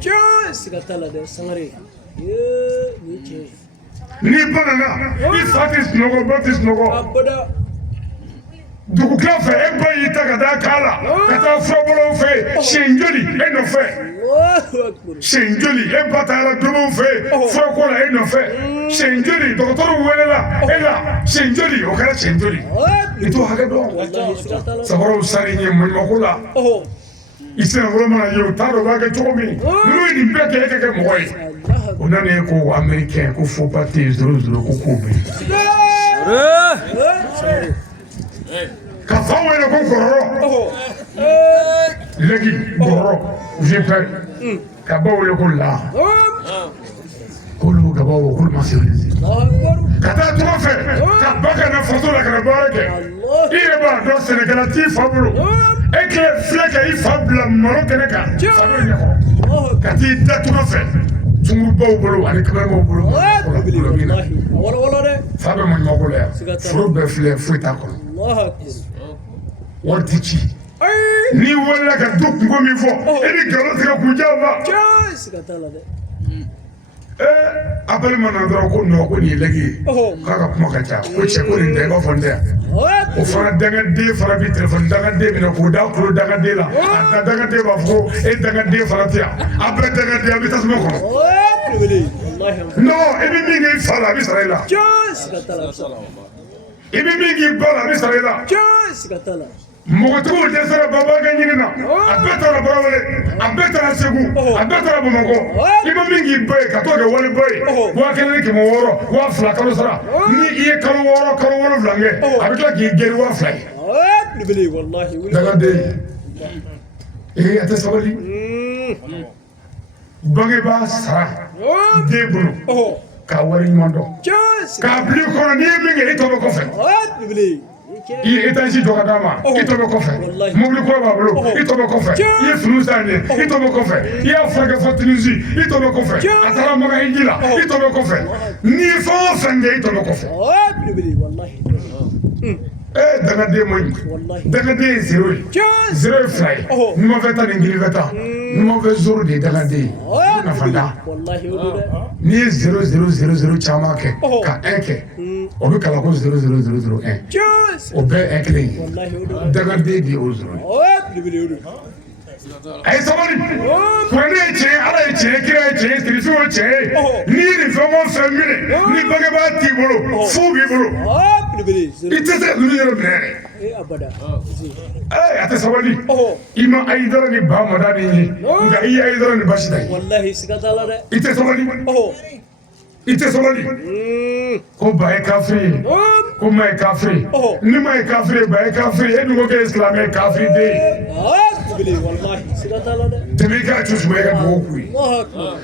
n'i banana i fa tɛ sunɔgɔ ba tɛ sunɔgɔ dugu kila fɛ e ba y'i ta ka taa k'a la ka taa furabɔlaw fɛ yen siɲɛ joli e nɔfɛ siɲɛ joli e ba taara donmow fɛ yen furako la e nɔfɛ siɲɛ joli dɔgɔtɔrɔw welela e la siɲɛ joli o kɛra siɲɛ joli i t'o hakɛ dɔn sabaraw sari ɲɛ maɲumako la i sinankolo mana ye o t'a dɔn o b'a kɛ cogo min n'u ye nin bɛɛ kɛ e ka kɛ mɔgɔ ye o nana ye ko américain ko faux pas tɛ yen 0-0 ko k'o bɛ ka fa wele ko kɔrɔrɔ legi kɔrɔrɔ vipɛri ka ba wele ko la k'olu ka ba wele k'olu ma civilisé ka taa tɔgɔ fɛ ka ba ka na faso la ka na baara kɛ i yɛrɛ b'a dɔn sɛnɛkɛla t'i fa bolo e tile filɛ ka i fa bila malo kɛnɛ kan fa dɔ ɲɛkɔrɔ ka t'i da tɔgɔ fɛ sungurubaw bolo ani kababaw bolo fa bɛ maɲumako la yan foro bɛɛ filɛ foyi t'a kɔnɔ wari tɛ ci n'i wulila ka du kungo min fɔ e ni nkalon tigɛ k'u diya o ma appel ma na dɔrɔn ko non ko nin ye lɛgi ye k'a ka kuma ka ca ko cɛ ko nin tɛ i b'a fɔ n tɛ yan o fana dangaden fana bi telefɔni dangaden minɛ k'o da kulo dangaden la a dangaden b'a fɔ ko e dangaden fana tɛ yan a bɛɛ dangaden a bɛ tasuma kɔnɔ non i bɛ min kɛ i fa la a bɛ sara i la i bɛ min k'i ba la a bɛ sara i la mɔgɔtigiw dɛsɛra babakɛ ɲini na a bɛɛ taara barawele a bɛɛ taara segu a bɛɛ taara bamakɔ i ma min k'i ba ye ka t'o kɛ waliba ye 1,600 2,000 kalo sara ni i ye kalo 6 kalo 7 kɛ a bɛ tila k'i gɛri 2,000 ye dagaden a tɛ sabali bangebaa sara den bolo k'a wari ɲuman dɔn k'a bila i kɔnɔ n'i ye min kɛ i tɔ bɛ kɔfɛ i ye étage dɔ ka d'a ma i tɔ bɛ kɔfɛ mobili kura b'a bolo i tɔ bɛ kɔfɛ i ye finiw san ye i tɔ bɛ kɔfɛ i y'a furakɛ fɔ Tunisie i tɔ bɛ kɔfɛ a taara magasin la i tɔ bɛ kɔfɛ n'i ye fɛn o fɛn kɛ i tɔ bɛ kɔfɛ dangaden man ɲi dangaden ye 0 ye 0 ye 2 ye numanfɛ ta ni girinfɛ ta numanfɛ 0 de ye dangaden ye nafada n'i ye 0,0,0,0 caman kɛ ka 1 kɛ o bɛ kalan ko 0,0,0,0,1 o bɛɛ ye 1 kelen ye dangaden de ye o 0 a ye sabali kuranɛ ye tiɲɛ ala ye tiɲɛ kira ye tiɲɛ sirisiw ye tiɲɛ ye n'i ye nin fɛn o fɛn minɛ ni bangebaa t'i bolo fu b'i bolo i tɛ se ninnu yɛrɛ minɛ a tɛ sabali i ma Ayidara ni ba Madani ye nka i ye Ayidara ni Basita ye i tɛ sabali i tɛ sabali ko ba ye kafiri ye ko ma ye kafiri ye ni ma ye kafiri ye ba ye kafiri ye e dun ko k'e ye silamɛ ye kafiri den ye tɛmɛ i k'a tu suma i ka dugawu k'u ye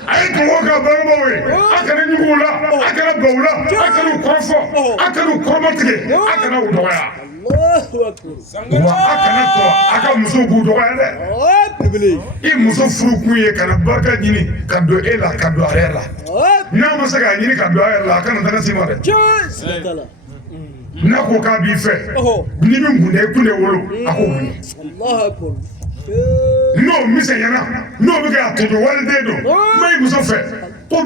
a ye dugawu k'a bangebaaw ye a kana ɲugu u la a kana baw la a kana u kɔrɔfɔ a kana u kɔrɔmatigɛ a kana u dɔgɔya wa a kana to a ka musow k'u dɔgɔya dɛ i muso furu kun ye ka na barika ɲini ka don e la ka don a yɛrɛ la n'a ma se k'a ɲini ka don a yɛrɛ la a kana daga s'i ma dɛ n'a ko k'a b'i fɛ n'i bɛ mun i kun de wolo a k'o mun n'o misɛnyana n'o bɛ k'a tɔjɔ waliden don ma i muso fɛ ko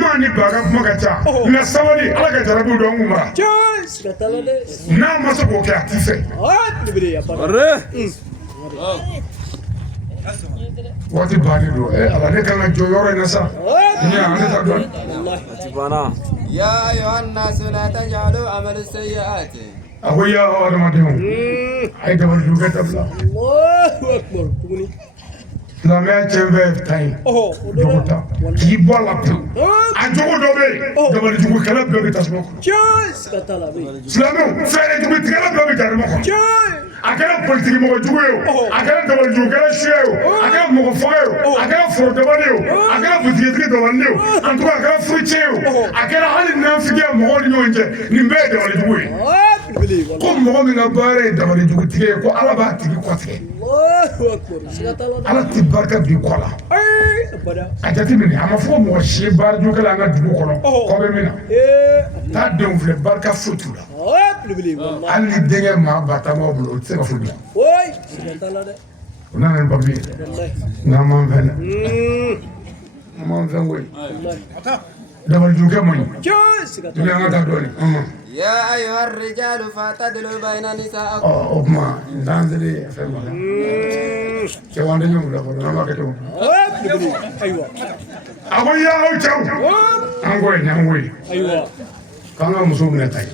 maa ni ba ka kuma ka ca nka sabali ala ka jarabiw dɔn kun mara n'a ma se k'o kɛ a t'i fɛ waati bannen don ala ne kan ka jɔ yɔrɔ in na sa ne ta dɔn يا أيها الناس لا تجعلوا عمل السيئات a ko ya adamadenw a ye dabali jugu kɛ dabila silamɛya cɛn bɛɛ ta ye jogo ta k'i bɔ a la pewu a jogo dɔ bɛ yen dabali jugukɛla bɛɛ bɛ tasuma kɔnɔ silamɛw fɛɛrɛ jugutigɛla bɛɛ bɛ jarima kɔnɔ a kɛra politiki mɔgɔ jugu ye o a kɛra dabalijugu kɛra suya ye o a kɛra mɔgɔ faga ye o a kɛra foro dabali ye o a kɛra butigitigi dabali ye o en tout cas a kɛra furucɛ ye o a kɛra hali nafigiya mɔgɔw ni ɲɔgɔn cɛ nin bɛɛ ye dabalijugu ye ko mɔgɔ min ka baara ye dabalijugutigi ye ko ala b'a tigi kɔtigɛ ala tɛ barika bi kɔ la a jateminɛ a ma fɔ mɔgɔ si ye baara jugukɛla an ka dugu kɔnɔ kɔ bɛ min na taa denw filɛ barika foyi t'u la hali ni denkɛ maa ba taama bolo o tɛ se ka foyi dilan o nana ni papiye n'an m'an fɛn dɛ an m'an fɛn koyi dabalijugukɛ man ɲi tuli an ka taa dɔɔnin يا أيها الرجال فاعتدلوا بين نسائكم. o kuma n'an seli fɛn ma cɛw tɛ ɲɔgɔn bila fɔlɔ n'an b'a kɛ cogo a ko yaa aw cɛw an ko ye an ko ye k'an ka musow minɛ ta ye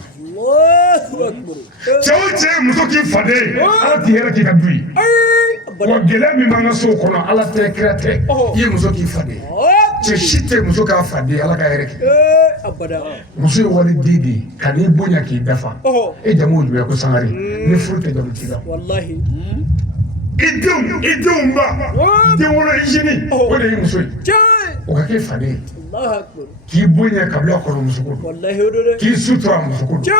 cɛw o cɛ muso k'i faden ye ala t'i yɛrɛ k'i ka du ye wa gɛlɛya min b'an ka sow kɔnɔ ala tɛ kira tɛ i ye muso k'i faden cɛ si tɛ muso k'a faden ala ka hɛrɛ kɛ muso ye wari di de ye ka n'i bonya k'i dafa e jamu jumɛn ko sangare ni furu tɛ jamu t'i la i denw ba den wolo izini o de ye muso ye o ka kɛ faden ye k'i bonya kabila kɔnɔ muso ko don k'i sutura muso ko don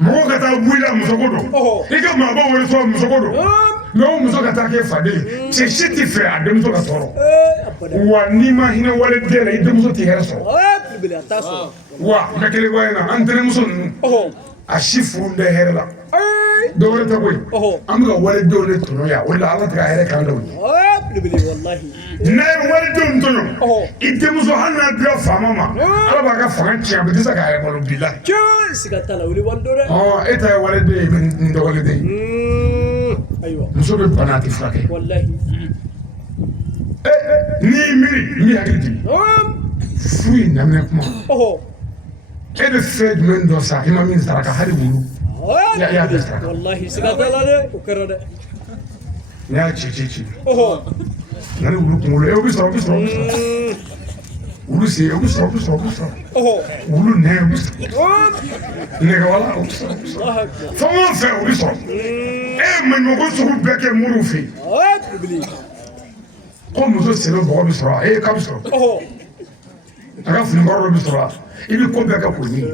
mɔgɔw ka taa bɔ i la muso ko don i ka maaba wele sɔrɔ muso ko don mɛ o muso ka taa kɛ faden ye cɛ si tɛ fɛ a denmuso ka tɔɔrɔ wa n'i ma hinɛ waliden la i denmuso tɛ hɛrɛ sɔrɔ wa n ka kelen bɔ yen na an tɛnɛmuso ninnu a si furu bɛɛ hɛrɛ la dɔwɛrɛ tɛ koyi an bɛ ka walidenw de tɔɲɔ yan o de la ala tɛ ka hɛrɛ k'an dɔw ye n'a ye walidenw tɔɲɔ i denmuso hali n'a dira faama ma ala b'a ka fanga tiɲɛ a bɛ dɛsɛ ka yɛrɛ balo bi la e ta ye waliden ye nin dɔgɔliden ye muso bɛ bana a tɛ furakɛ n'i miiri n bɛ hakili jigin furu ye daminɛ kuma e bɛ fɛn jumɛn dɔ san i ma min saraka hali wulu y'a bɛɛ saraka n'i y'a ci nka ni wulu kunkolo ye o bɛ sɔrɔ wulu sen o bɛ sɔrɔ wulu nɛn o bɛ sɔrɔ nɛgɛwala o bɛ sɔrɔ fɛn o fɛn o bɛ sɔrɔ e ye maɲumanko sugu bɛɛ kɛ muru fɛ yen ko muso sen bɔgɔ bɛ sɔrɔ e k'a bɛ sɔrɔ a ka finikɔrɔ dɔ bɛ sɔrɔ i bɛ ko bɛɛ kɛ k'o ɲini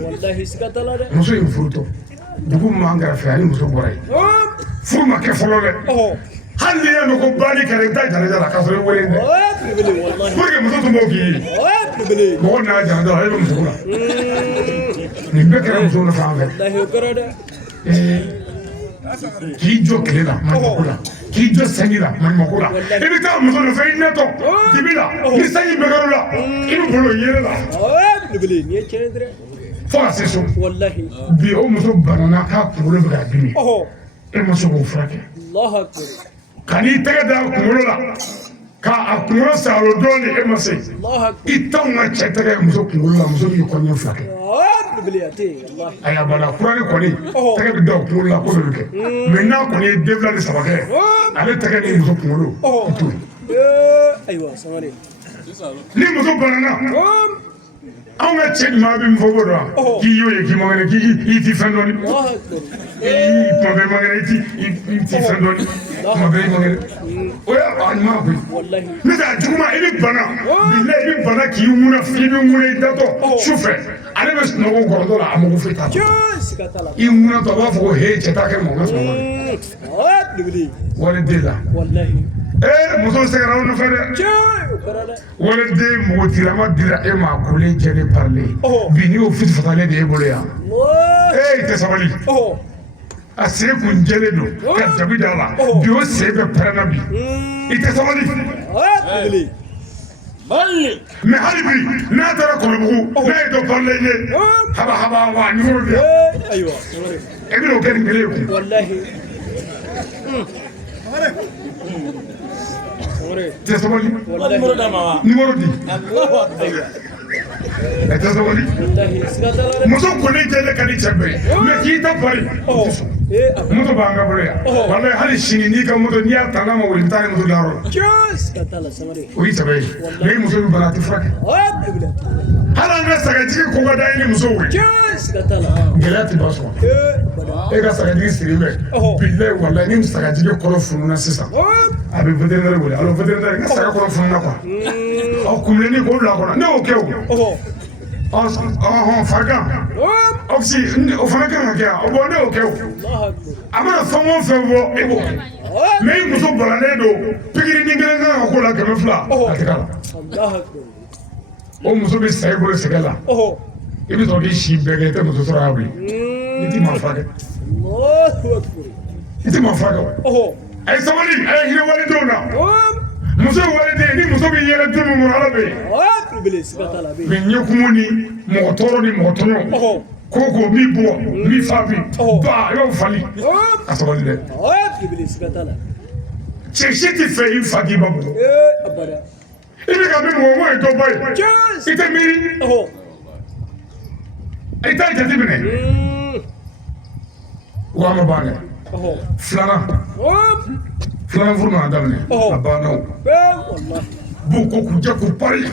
muso in furutɔ dugu min b'an kɛrɛfɛ ani muso bɔra yen furu ma kɛ fɔlɔ dɛ hali n'i y'a mɛn ko baali kɛra i bɛ taa janaja la k'a sɔrɔ i wele dɛ pour que muso tun b'o k'i ye mɔgɔ nana janaja la e bɛ muso la nin bɛɛ kɛra muso nɔfɛ an fɛ k'i jɔ tile la maɲumako la k'i jɔ sanji la maɲumako la i bɛ taa muso nɔfɛ i ɲɛtɔ dibi la ni sanji bɛ kɛr'o la i bɛ bolo yɛlɛ la fo ka se so bi o muso banana k'a kunkolo bɛ k'a dimi e ma se k'o furakɛ ka n'i tɛgɛ da a kunkolo la k'a kunkolo salo dɔɔnin e ma se i t'anw ka cɛ tɛgɛ muso kunkolo la muso b'i kɔɲɔ fila kɛ a y'a bala kurani kɔni tɛgɛ bɛ da o kunkolo la ko dɔ bɛ kɛ mɛ n'a kɔni ye den fila ni saba kɛ ale tɛgɛ ni muso kunkolo i t'o ye ni muso banana anw ka cɛ ɲuman bɛ min fɔ b'o dɔn k'i y'o ye k'i man kɛnɛ k'i ti fɛn dɔɔni tuma bɛɛ man kɛnɛ i ti fɛn dɔɔni tuma bɛɛ i man kɛnɛ o ye a ɲuman koyi n'o tɛ a juguman i bɛ bana bilayi i bɛ bana k'i ŋuna i datɔ su fɛ ale bɛ sunɔgɔ kɔrɔtɔ la a mago foyi t'a la i ŋunatɔ a b'a fɔ ko he cɛ t'a kɛ mɔgɔ sɔrɔ wali den la muso sɛgɛnna o nɔfɛ dɛ waliden npogotigilama dira e ma kolen jɛlen parilen bi n'i y'o fiti fatalen de e bolo yan i tɛ sabali a sen kun jɛlen don ka jabi d'a la bi o sen bɛɛ pɛrɛnna bi i tɛ sabali mɛ hali bi n'a taara kɔlɔbugu n'a ye dɔ parilen ye haba wa nimoro di yan e bɛna o kɛ nin kelen ye kun tɛ sabali nimoro di e tɛ sabali muso kɔni jɛlen ka di cɛ bɛɛ ye mais k'i ta bari o tɛ sɔn moto b'an ka bolo yan walahi hali sini n'i ka moto n'i y'a ta n'a ma wuli n taa ni moto dayɔrɔ la o y'i sɛbɛ ye mais i muso bɛ bala a tɛ furakɛ hali an ka sagajigi kɔkɔ da i ni muso wuli gɛlɛya tɛ ba sɔrɔ e ka sagajigi siri bɛ bilayi walayi ni sagajigi kɔrɔ fununa sisan a bɛ vétérinaire wele alors vétérinaire n ka saga kɔrɔ fununa quoi ɔ kumulenni k'o bila a kɔnɔ ne y'o kɛ o farigan oxy o fana kan ka kɛ yan bon ne y'o kɛ o a mana fɛn o fɛn fɔ e b'o kɛ mais i muso balannen don pikiri ni kelen kan ka k'o la 200 a tɛ k'a la o muso bɛ sa i bolo sɛgɛ la i bɛ sɔrɔ k'i si bɛɛ kɛ i tɛ muso sɔrɔ yan bilen i tɛ maa furakɛ i tɛ maa furakɛ o a ye sabali a ye hinɛ walidenw na muso ye waliden ni muso bɛ yɛlɛ du min kɔnɔ ala bɛ yen mais ɲɛkumu ni mɔgɔ tɔɔrɔ ni mɔgɔ tɔɲɔ ko min bɔ min fa bi ba i b'o fali a sabali dɛ cɛ si tɛ fɛ i fa k'i ba bɔ i bɛ ka min mɔgɔ mɔgɔ ye dɔ ba ye i tɛ miiri i t'a jate minɛ wa ma ban dɛ filanan furu nana daminɛ a banna o b'u ko k'u jɛ k'u pari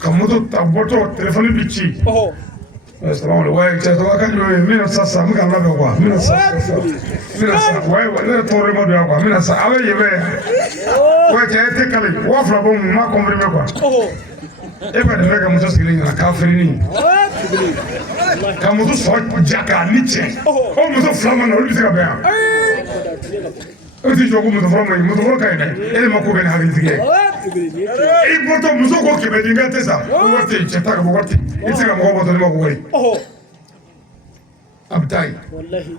ka moto ta bɔtɔ telefɔni bi ci salamu wa cɛ tɔgɔ ka jɔ ye n bɛna sa n bɛ ka labɛn quoi n bɛna sa wa ne yɛrɛ tɔgɔ de ma don yan quoi n bɛna sa a bɛ yɛlɛ wa cɛ e tɛ kali 2000 bɔ mun ma confirmer quoi e bɛ nin bɛ ka muso sigilen ɲɛna k'a feereli ka muso sɔrɔ ja k'a ni cɛ o muso fila ma na olu bɛ se ka bɛn yan o ti jɔ ko muso fɔlɔ ma ɲi muso fɔlɔ ka ɲi dɛ e de ma ko bɛ ni hakilitigi ye i bɔtɔ muso ko 100 di n ka tɛ sa ko wari tɛ yen cɛ ta ka bɔ wari tɛ yen i tɛ se ka mɔgɔ bɔtɔ ni ma ko wari a bɛ taa yen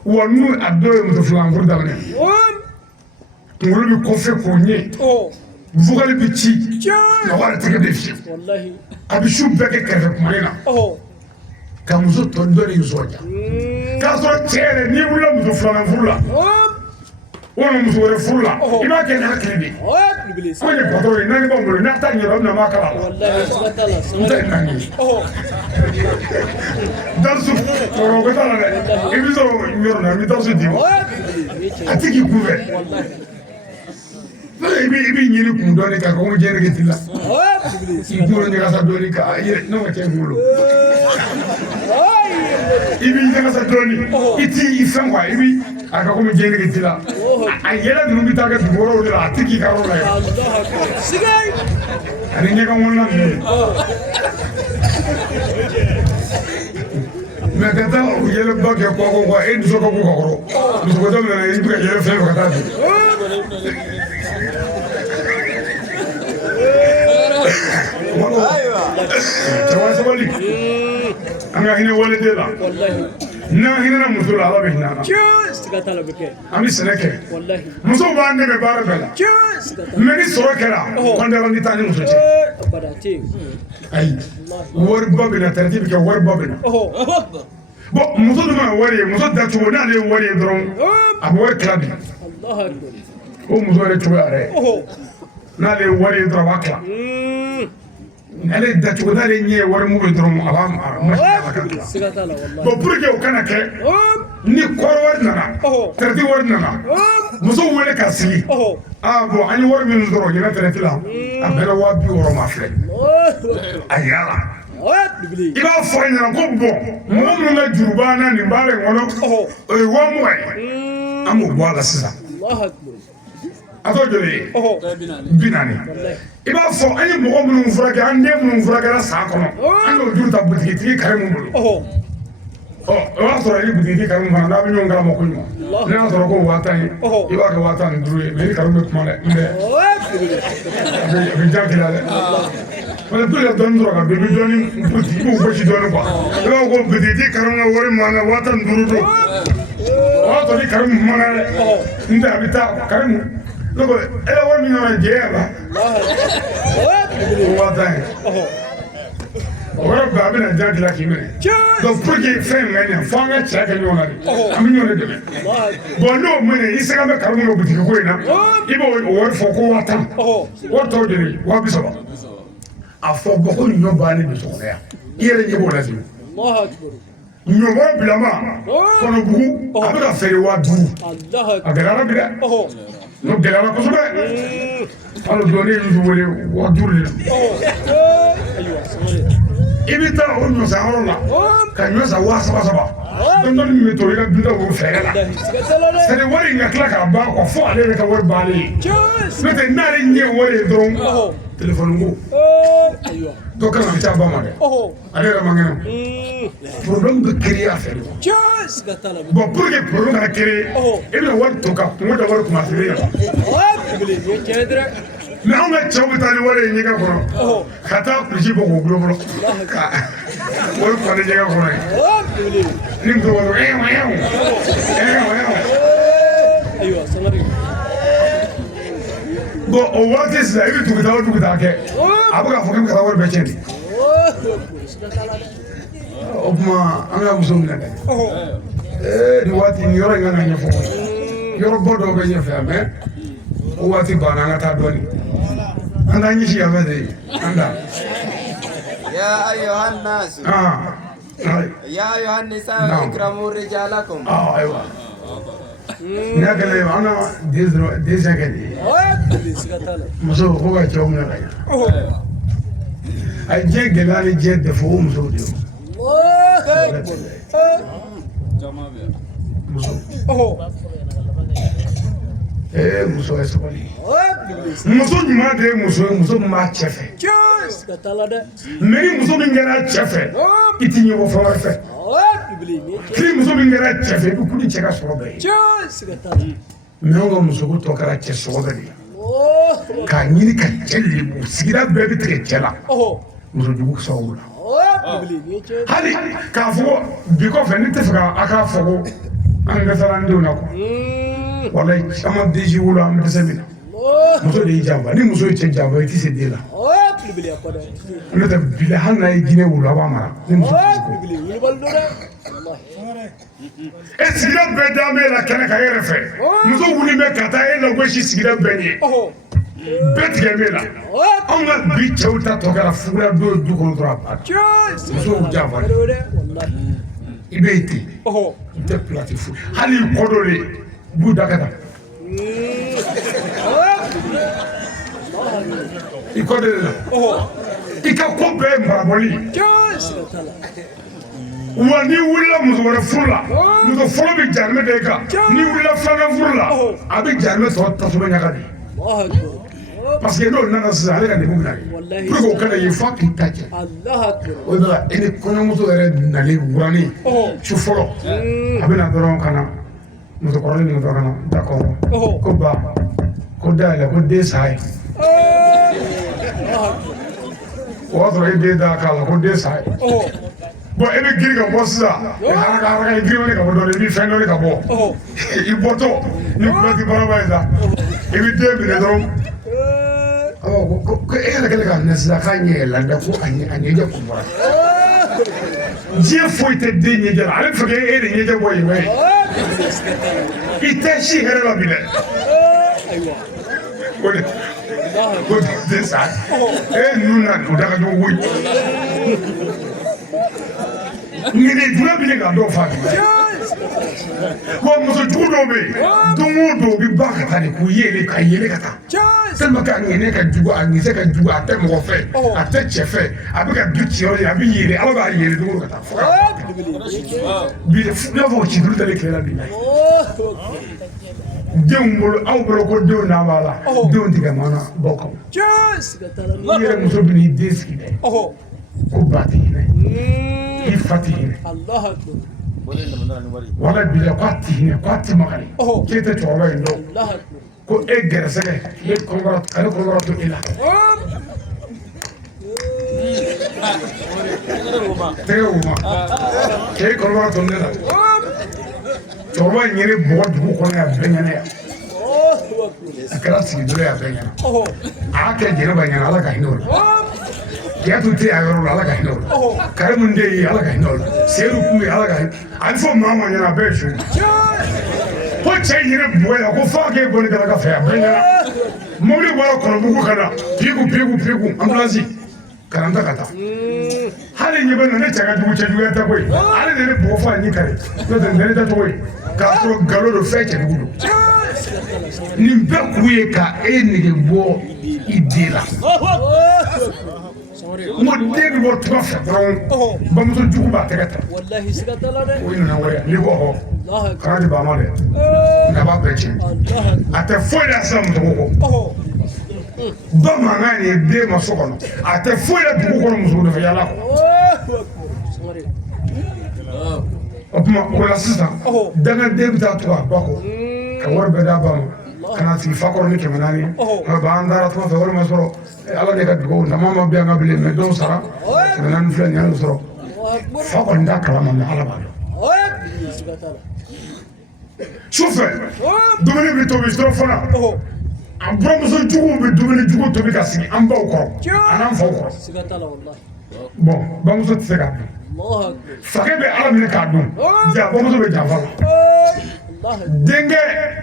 wa n'u a dɔw ye muso filanan furu daminɛ kunkolo bɛ kɔfɛ k'o ɲɛ vocal bɛ ci nka wari tɛgɛ bɛ fiyɛ a bɛ su bɛɛ kɛ kɛrɛfɛ kumalen na ka muso tɔ dɔ de nisɔndiya k'a sɔrɔ cɛ yɛrɛ n'i wulila muso filanan furu la walima muso wɛrɛ furu la i b'a kɛ ni hakili de ye anw ye patron ye naani b'anw bolo n'a ta ɲɛna aw bɛna m'a kala la n tɛ naani ye darisu cɛkɔrɔba ko t'a la dɛ i bɛ sɔrɔ yɔrɔ la n bɛ darisu d'i ma a tɛ k'i kunfɛ i bɛ ɲini kun dɔɔni ka kɔngɔ jɛnɛge t'i la i kunkolo ɲagasa dɔɔni ka yɛrɛ ne ma cɛ kunkolo i b'i ɲagasa dɔɔni i t'i fɛn quoi i bɛ a ka komi jɛnɛge t'i la a yɛlɛ ninnu bɛ taa kɛ dugu wɛrɛw de la a tɛ k'i ka yɔrɔ la yan ani ɲɛgɛn kɔnɔna ninnu mais ka taa o yɛlɛba kɛ kɔkɔ quoi e nisɔn ka b'u ka kɔrɔ musokɔrɔba min nana i bɛ ka yɛlɛ fɛn fɛ ka taa bi cɛkɔrɔba sabali an ka hinɛ waliden la n'an hinɛna muso la ala bɛ hinɛ an na an bɛ sɛnɛ kɛ musow b'an dɛmɛ baara bɛɛ la mais ni sɔrɔ kɛra kɔntɛra ni taa ni muso cɛ ayi wariba bɛ na tariti bɛ kɛ wariba bɛ na bon muso dun mana wari ye muso dacogo n'ale ye wari ye dɔrɔn a bɛ wari tila bi o muso yɛrɛ cogoya yɛrɛ n'ale ye wari ye dɔrɔn a b'a tila ale dacogo n'ale ɲɛ ye wari mugu ye dɔrɔn a b'a masi ka tila bon pour que o kana kɛ ni kɔrɔ wari nana traite wari nana muso wele ka sigi bon an ye wari min sɔrɔ ɲinɛ traite la a bɛnna 260 ma filɛ a yira la i b'a fɔ a ɲɛna ko bon mɔgɔ minnu ka juru b'an na nin baara in kɔnɔ o ye 20 ye an b'o bɔ a la sisan a t'o joli ye 40 i b'a fɔ an ye mɔgɔ minnu furakɛ an den minnu furakɛra san kɔnɔ an y'o juru ta butigitigi kare min bolo o b'a sɔrɔ i ni butigitigi kare min fana n'a bɛ ɲɔgɔn kalama ko ɲuman ne y'a sɔrɔ ko 50 ye i b'a kɛ 55 ye mais ni kare bɛ kuma dɛ a bɛ ja k'i la dɛ wala pour que dɔɔni sɔrɔ ka don i bɛ dɔɔni butigitigiw gosi dɔɔni quoi i b'a fɔ ko butigitigi kare ka wari man kan 55 don o b'a sɔrɔ ni kare min kuma na dɛ n tɛ a bɛ taa kare min ne ko e la wari min nana jɛ la o 50 ye o yɔrɔ bɛɛ a bɛna ja dilan k'i minɛ donc pour que fɛn in ka ɲɛ fo an ka cɛ kɛ ɲɔgɔn na de an bɛ ɲɔgɔn de dɛmɛ bon n'o minɛ i sɛgɛn bɛ kare min ka butigi ko in na i b'o wari fɔ ko 50 wari tɔw joli 230 a fɔ bɔ ko ɲɔ bannen don sɔgɔnɔ yan i yɛrɛ ɲɛ b'o la ten ɲɔgɔn bilama kɔnɔbugu a bɛ ka feere 5000 a gɛlɛyara bi dɛ n'o gɛlɛyara kosɛbɛ hali dɔɔnin ye wele 5000 de i bɛ taa o ɲɔ san yɔrɔ la ka ɲɔ san 7000 dɔɔnin min bɛ to i ka dunta o fɛɛrɛ la c'est wari in ka tila k'a ban kɔ fo ale yɛrɛ ka wari bannen ye n'o tɛ n'ale ɲɛ wari ye dɔrɔn téléphone ko dɔ kan ka ca ba ma dɛ ale yɛrɛ man kɛnɛ problème bɛ créer a fɛ de bon pour que problème kana créer i bɛna wari to ka kungo da wari kuma feere yan mais anw ka cɛw bɛ taa ni wari ye ɲɛgɛn kɔnɔ ka taa kulusi bɔ k'o gulo fɔlɔ ka wari kɔni ɲɛgɛn kɔnɔ ye ni muso b'a fɔ bon o waati sisan i bɛ tugu taa o tugu taa kɛ a bɛ k'a fɔ k'i bɛ ka taa wari bɛɛ tiɲɛ de o tuma an ka muso minɛ dɛ nin waati nin yɔrɔ in kan ka ɲɛfɔ yɔrɔ bɔ dɔw bɛ ɲɛfɛ mais o waati banna an ka taa dɔɔnin an t'an ɲɛsin yan fɛ de an da. يا أيها الناس يا أيها النساء اكرموا رجالكم أيوة n'a kɛlen an na dɛsɛ kɛ de muso ko ka cɛw minɛ ka ɲɛ a diɲɛ gɛlɛya ni diɲɛ dɛfɛ o musow de ye muso ye sabali muso ɲuman de ye muso ye muso min b'a cɛ fɛ mais ni muso min kɛra cɛ fɛ i tɛ ɲɛbɔ fɛn wɛrɛ fɛ ni muso min kɛra cɛ fɛ i bɛ kuli cɛ ka sɔrɔ bɛɛ ye mais anw ka musoko tɔ kɛra cɛ sɔgɔ bɛɛ de ye k'a ɲini ka cɛ lebu sigida bɛɛ bɛ tigɛ cɛ la musojugu sababu la hali k'a fɔ bi kɔfɛ ne tɛ fɛ ka a k'a fɔ ko an dɛsɛra an denw na quoi walayi caman desi wolo an bɛ dɛsɛ min na muso de y'i janfa ni muso ye cɛ janfa i tɛ se den la n'o tɛ bi hali n'a ye jinɛ wolo a b'a mara ni muso tɛ e sigida bɛɛ dalen bɛ la kɛnɛ kan e yɛrɛ fɛ muso wuli bɛ ka taa e lagosi sigida bɛɛ ɲɛ bɛɛ tigɛ bɛ la anw ka bi cɛw ta tɔ kɛra fugula don du kɔnɔ dɔrɔn a banna musow janfa i bɛ yen ten i tɛ pilati foyi hali i kɔ dɔ de b'u da ka taa i kɔ de la i ka ko bɛɛ ye marabɔli wa n'i wulila muso wɛrɛ furu la muso fɔlɔ bɛ jarimɛ da i kan n'i wulila filanan furu la a bɛ jarimɛ sɔrɔ tasuma ɲaga de parce que n'o nana sisan ale ka degun bɛ na ye pour que o kana ye f'a k'i ta cɛ o de la e ni kɔɲɔmuso yɛrɛ nalen wuranin su fɔlɔ a bɛ na dɔrɔn ka na musokɔrɔba min dɔrɔn ka na d'accord ko ba ko dayɛlɛ ko den sa ye o y'a sɔrɔ e den da k'a la ko den sa ye bon e bɛ girin ka bɔ sisan haraka haraka i girin ka bɔ dɔɔnin i bɛ fɛn dɔɔnin ka bɔ i bɔtɔ ni kulɛti baraba ye sa i bɛ den minɛ dɔrɔn ko e yɛrɛ kɛlen k'a minɛ sisan k'a ɲɛ yɛlɛla dɛ ko a ɲɛjɛ kun bɔra diɲɛ foyi tɛ den ɲɛjɛ la ale bɛ fɛ k'e de ɲɛjɛ bɔ yen mɛ i tɛ si hɛrɛ la bi dɛ ko den sa e ninnu na o daga ɲɔgɔn woyi ŋɛnɛ jumɛn bɛ ne ka dɔw fa bi wa muso jugu dɔw bɛ yen don o don u bɛ ba ka taa de k'u yɛlɛ ka yɛlɛ ka taa tellement que a ŋɛnɛ ka jugu a ŋisɛ ka jugu a tɛ mɔgɔ fɛ a tɛ cɛ fɛ a bɛ ka du ci yɔrɔ ye a bɛ yɛlɛ ala b'a yɛlɛ don o don ka taa fo ka bi n'a fɔ o ci duuru dalen tile la bi denw bolo aw bolo ko denw n'a b'a la denw tigɛ mana bɔ kan n'i yɛrɛ muso bɛ n'i den sigi dɛ ko ba tɛ hinɛ i fa tɛ hinɛ wala bi la k'a tɛ hinɛ k'a tɛ makari k'e tɛ cɛkɔrɔba in dɔn ko e gɛrɛsɛgɛ ale kɔrɔbɔrɔ to e la tɛgɛ wo ma k'e kɔrɔbɔrɔ to ne la cɛkɔrɔba in yɛrɛ bɔgɔ dugu kɔnɔ yan bɛɛ ɲɛna yan a kɛra sigi dɔrɔn yan bɛɛ ɲɛna a y'a kɛ jɛnɛba ɲɛna ala ka hinɛ o la Kiyatu tɛ a yɔrɔ la ala ka hinɛ o la Karimu den ye ala ka hinɛ o la Seyidu kun bɛ ala ka hinɛ a bɛ fɔ maa ma ɲɛna a bɛɛ ye su ko cɛ yɛrɛ bɔ yan ko f'a k'e bɔli kɛra ka fɛ a bɛɛ ɲɛna mobili bɔra Kɔnɔbugu ka na pigu ambulance karanta ka taa hali ɲɛ bɛ na ne cɛ ka jugu cɛjuguya tɛ koyi ale de ye ne bugɔ fo a ɲɛ kari n'o tɛ nin tɛ cogo ye k'a sɔrɔ nkalon don fɛn cɛjugu don nin bɛɛ kun ye ka e nege bɔ i den la n ko den bɛ bɔ tuba fɛ dɔrɔn bamuso jugu b'a tɛgɛ ta o ye nana wɛrɛ n'i ko ɔ kana di baama dɛ nka b'a bɛɛ tiɲɛ a tɛ foyi la sisan muso kɔ ba mankan ye den ma so kɔnɔ a tɛ foyi la dugu kɔnɔ muso nɔfɛ yala kɔ o tuma o la sisan dangaden bɛ taa to a ba kɔ ka wari bɛɛ d'a ba ma ka na sigi fa kɔrɔ ni 400 nka ba an taara tuma fɛ wari ma sɔrɔ ala de ka dugawu nama ma bɛn an ka bilen mɛ dɔw sara 400 filɛ nin y'ale sɔrɔ fa kɔni t'a kalama mɛ ala b'a dɔn sufɛ dumuni bɛ tobi sɔrɔ fana an buramuso juguw bɛ dumuni jugu tobi ka sigi an baw kɔrɔ a n'an faw kɔrɔ bon bamuso tɛ se k'a dun fakɛ bɛ ala minɛ k'a dun ja bamuso bɛ janfa la denkɛ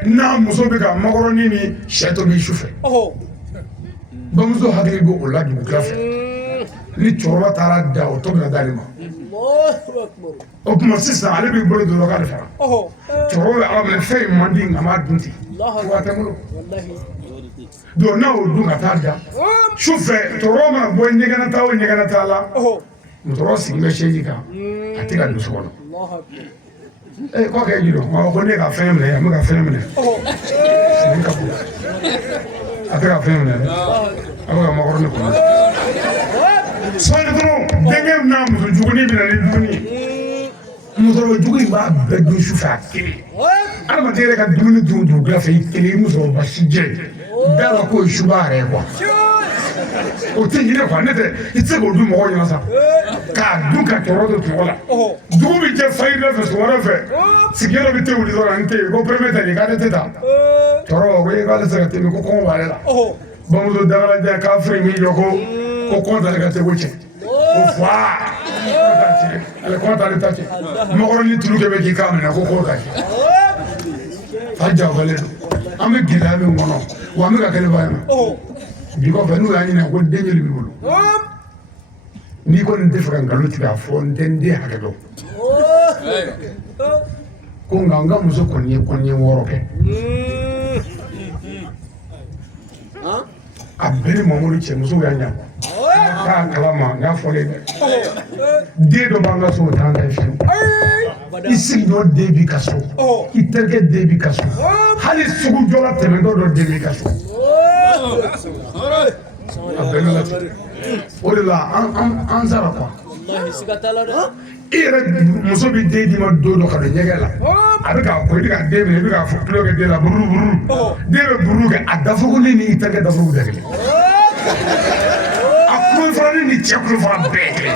n'a muso bɛ ka makɔrɔni ni sɛ tobi sufɛ bamuso hakili bɛ o la dugukila fɛ ni cɛkɔrɔba taara da o tobi na d'ale ma o tuma sisan ale b'i bolo don k'ale fara cɛkɔrɔba bɛ ala minɛ fɛn in man di nka m'a dun ten wa tɛ n bolo donc n'a y'o dun ka taa da sufɛ cɛkɔrɔba mana bɔ ɲɛgɛnɛ taa o ɲɛgɛnɛ taa la musokɔrɔba sigilen bɛ seji kan a tɛ ka don so kɔnɔ k'a kɛ ji dɔn ko ne ka fɛn minɛ yan n bɛ ka fɛn minɛ sigi ka bon a tɛ ka fɛn minɛ dɛ a bɛ ka makɔrɔni kɔnɔ sɔɔni dɔrɔn denkɛ n'a muso jugunin bɛ na ni dumuni ye musokɔrɔba jugu in b'a bɛɛ dun sufɛ a kelen adamaden yɛrɛ ka dumuni dun dugukila fɛ i kelen i musokɔrɔba si jɛ da la k'o ye suba yɛrɛ ye kuwa o tɛ ɲinɛ kuwa ne tɛ i tɛ se k'o dun mɔgɔw ɲɛna sa k'a dun ka cɛkɔrɔba to tɔgɔ la dugu bɛ jɛ fayiri fɛ sɔgɔmada fɛ sigiyɔrɔ bɛ te wuli dɔrɔn an tɛ yen ko pɛrɛmɛ tɛ nin k'ale tɛ taa cɛkɔrɔba ko k'ale se ka tɛmɛ ko kɔngɔ b'ale la bamuso dagalajan k'a feere min jɔ ko kɔntale ka tɛgɛ cɛ ko fa ale kɔntale ta cɛ makɔrɔni tulu kɛ bɛ k'i k'a minɛ ko k'o ka cɛ fa jawalen don an bɛ gɛlɛya min kɔnɔ wa an bɛ ka kɛlɛ ba ye bi kɔfɛ n'u y'a ɲininka ko den joli b'i bolo n'i kɔni tɛ fɛ ka nkalon tigɛ a fɔ n tɛ n den hakɛ dɔn ko nka n ka muso kɔni ye kɔɲɛ 6 kɛ a bɛɛ ni Mamadu cɛ musow y'a ɲa k'a kalama n y'a fɔlen dɛ den dɔ b'an ka so o t'an ta ye fiyewu i sigiɲɔgɔn den b'i ka so i terikɛ den b'i ka so hali sugu jɔla tɛmɛtɔ dɔ den b'i ka so a bɛɛ n'o la ten o de la an sara quoi i yɛrɛ muso bɛ den d'i ma don dɔ ka don ɲɛgɛn la a bɛ k'a ko i bɛ ka den minɛ i bɛ k'a fɔ tulo kɛ den la bururu bururu den bɛ bururu kɛ a dafurunin ni i terikɛ dafurugu tɛ kelen a kulofarani ni cɛ kulofara bɛɛ ye kelen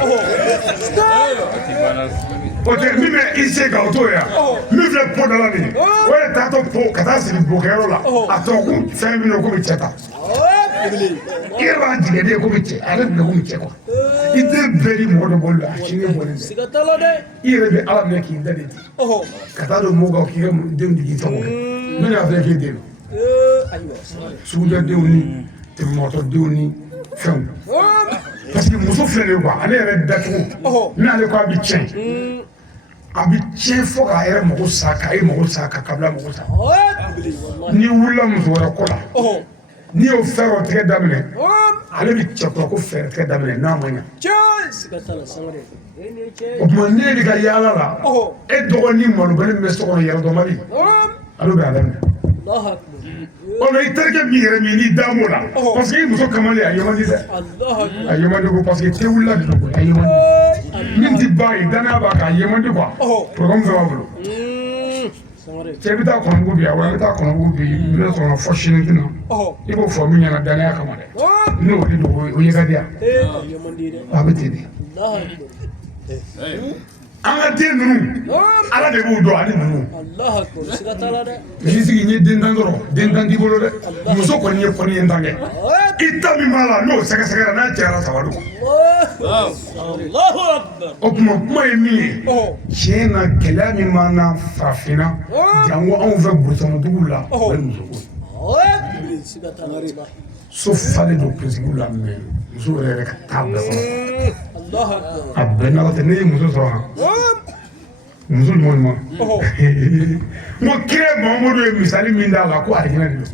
o tɛ min bɛ i se kan o t'o ye min filɛ po dala nin o yɛrɛ taatɔ po ka taa sigi bokɛyɔrɔ la a tɔ ko fɛn min ko bɛ cɛ ta i yɛrɛ b'a jigin den ko bɛ cɛ ale bɛ ko bɛ cɛ kuwa i den bɛɛ ni mɔgɔ dɔ bolo la a sini bɔlen tɛ i yɛrɛ bɛ ala minɛ k'i da de di ka taa don mɔgɔw k'i ka denw digi tɔgɔ kɛ n'o y'a fɛ k'i den sugujɔdenw ni tɛmɛmɔgɔtɔdenw ni fɛnw parce que muso filɛ nin ye kuwa ale yɛrɛ dacogo n'ale ko a bɛ tiɲɛ a bɛ tiɲɛ fo k'a yɛrɛ mago sa k'a ye mago sa ka kabila mago sa n'i wulila muso wɛrɛ kɔ la n'i y'o fɛɛrɛ tigɛ daminɛ ale bɛ cɛ tɔ ko fɛɛrɛ tigɛ daminɛ n'a ma ɲɛ o tuma ne de ka yaala la e dɔgɔnin malobali min bɛ so kɔnɔ yɛrɛdɔnbali ale bɛ a daminɛ o la i terikɛ min yɛrɛ min n'i dan b'o la parce que i muso kamalen a ye man di dɛ a ye man di ko parce que tɛ wulila de don a ye man di min ti ba ye danaya b'a kan a ye man di quoi programme fɛn b'a bolo cɛ bɛ taa kɔnɔbugu bi yan wa i bɛ taa kɔnɔbugu bi i bɛ sɔrɔ fɔ sini tɛna i b'o fɔ min ɲɛna danaya kama dɛ n'o de don o ye ka di yan a bɛ ten de an ka den ninnu ala de b'u dɔn ani ninnu n'i sigi n ye den tan dɔrɔn den tan t'i bolo dɛ muso kɔni ye kɔni ye tan kɛ i ta min b'a la n'o sɛgɛsɛgɛra n'a cayara 3 don o tuma kuma ye min ye tiɲɛ na gɛlɛya min b'an na farafinna jango anw fɛ burusikɔnɔduguw la o ye musoko so falen don kunsigiw la mɛ muso yɛrɛ ka taa bɛɛ kɔnɔ a bɛɛ n'a tɛ ne ye muso sɔrɔ han muso ɲuman ɲuman n ko kira Mamadu ye misali min d'a la ko alijinɛ de don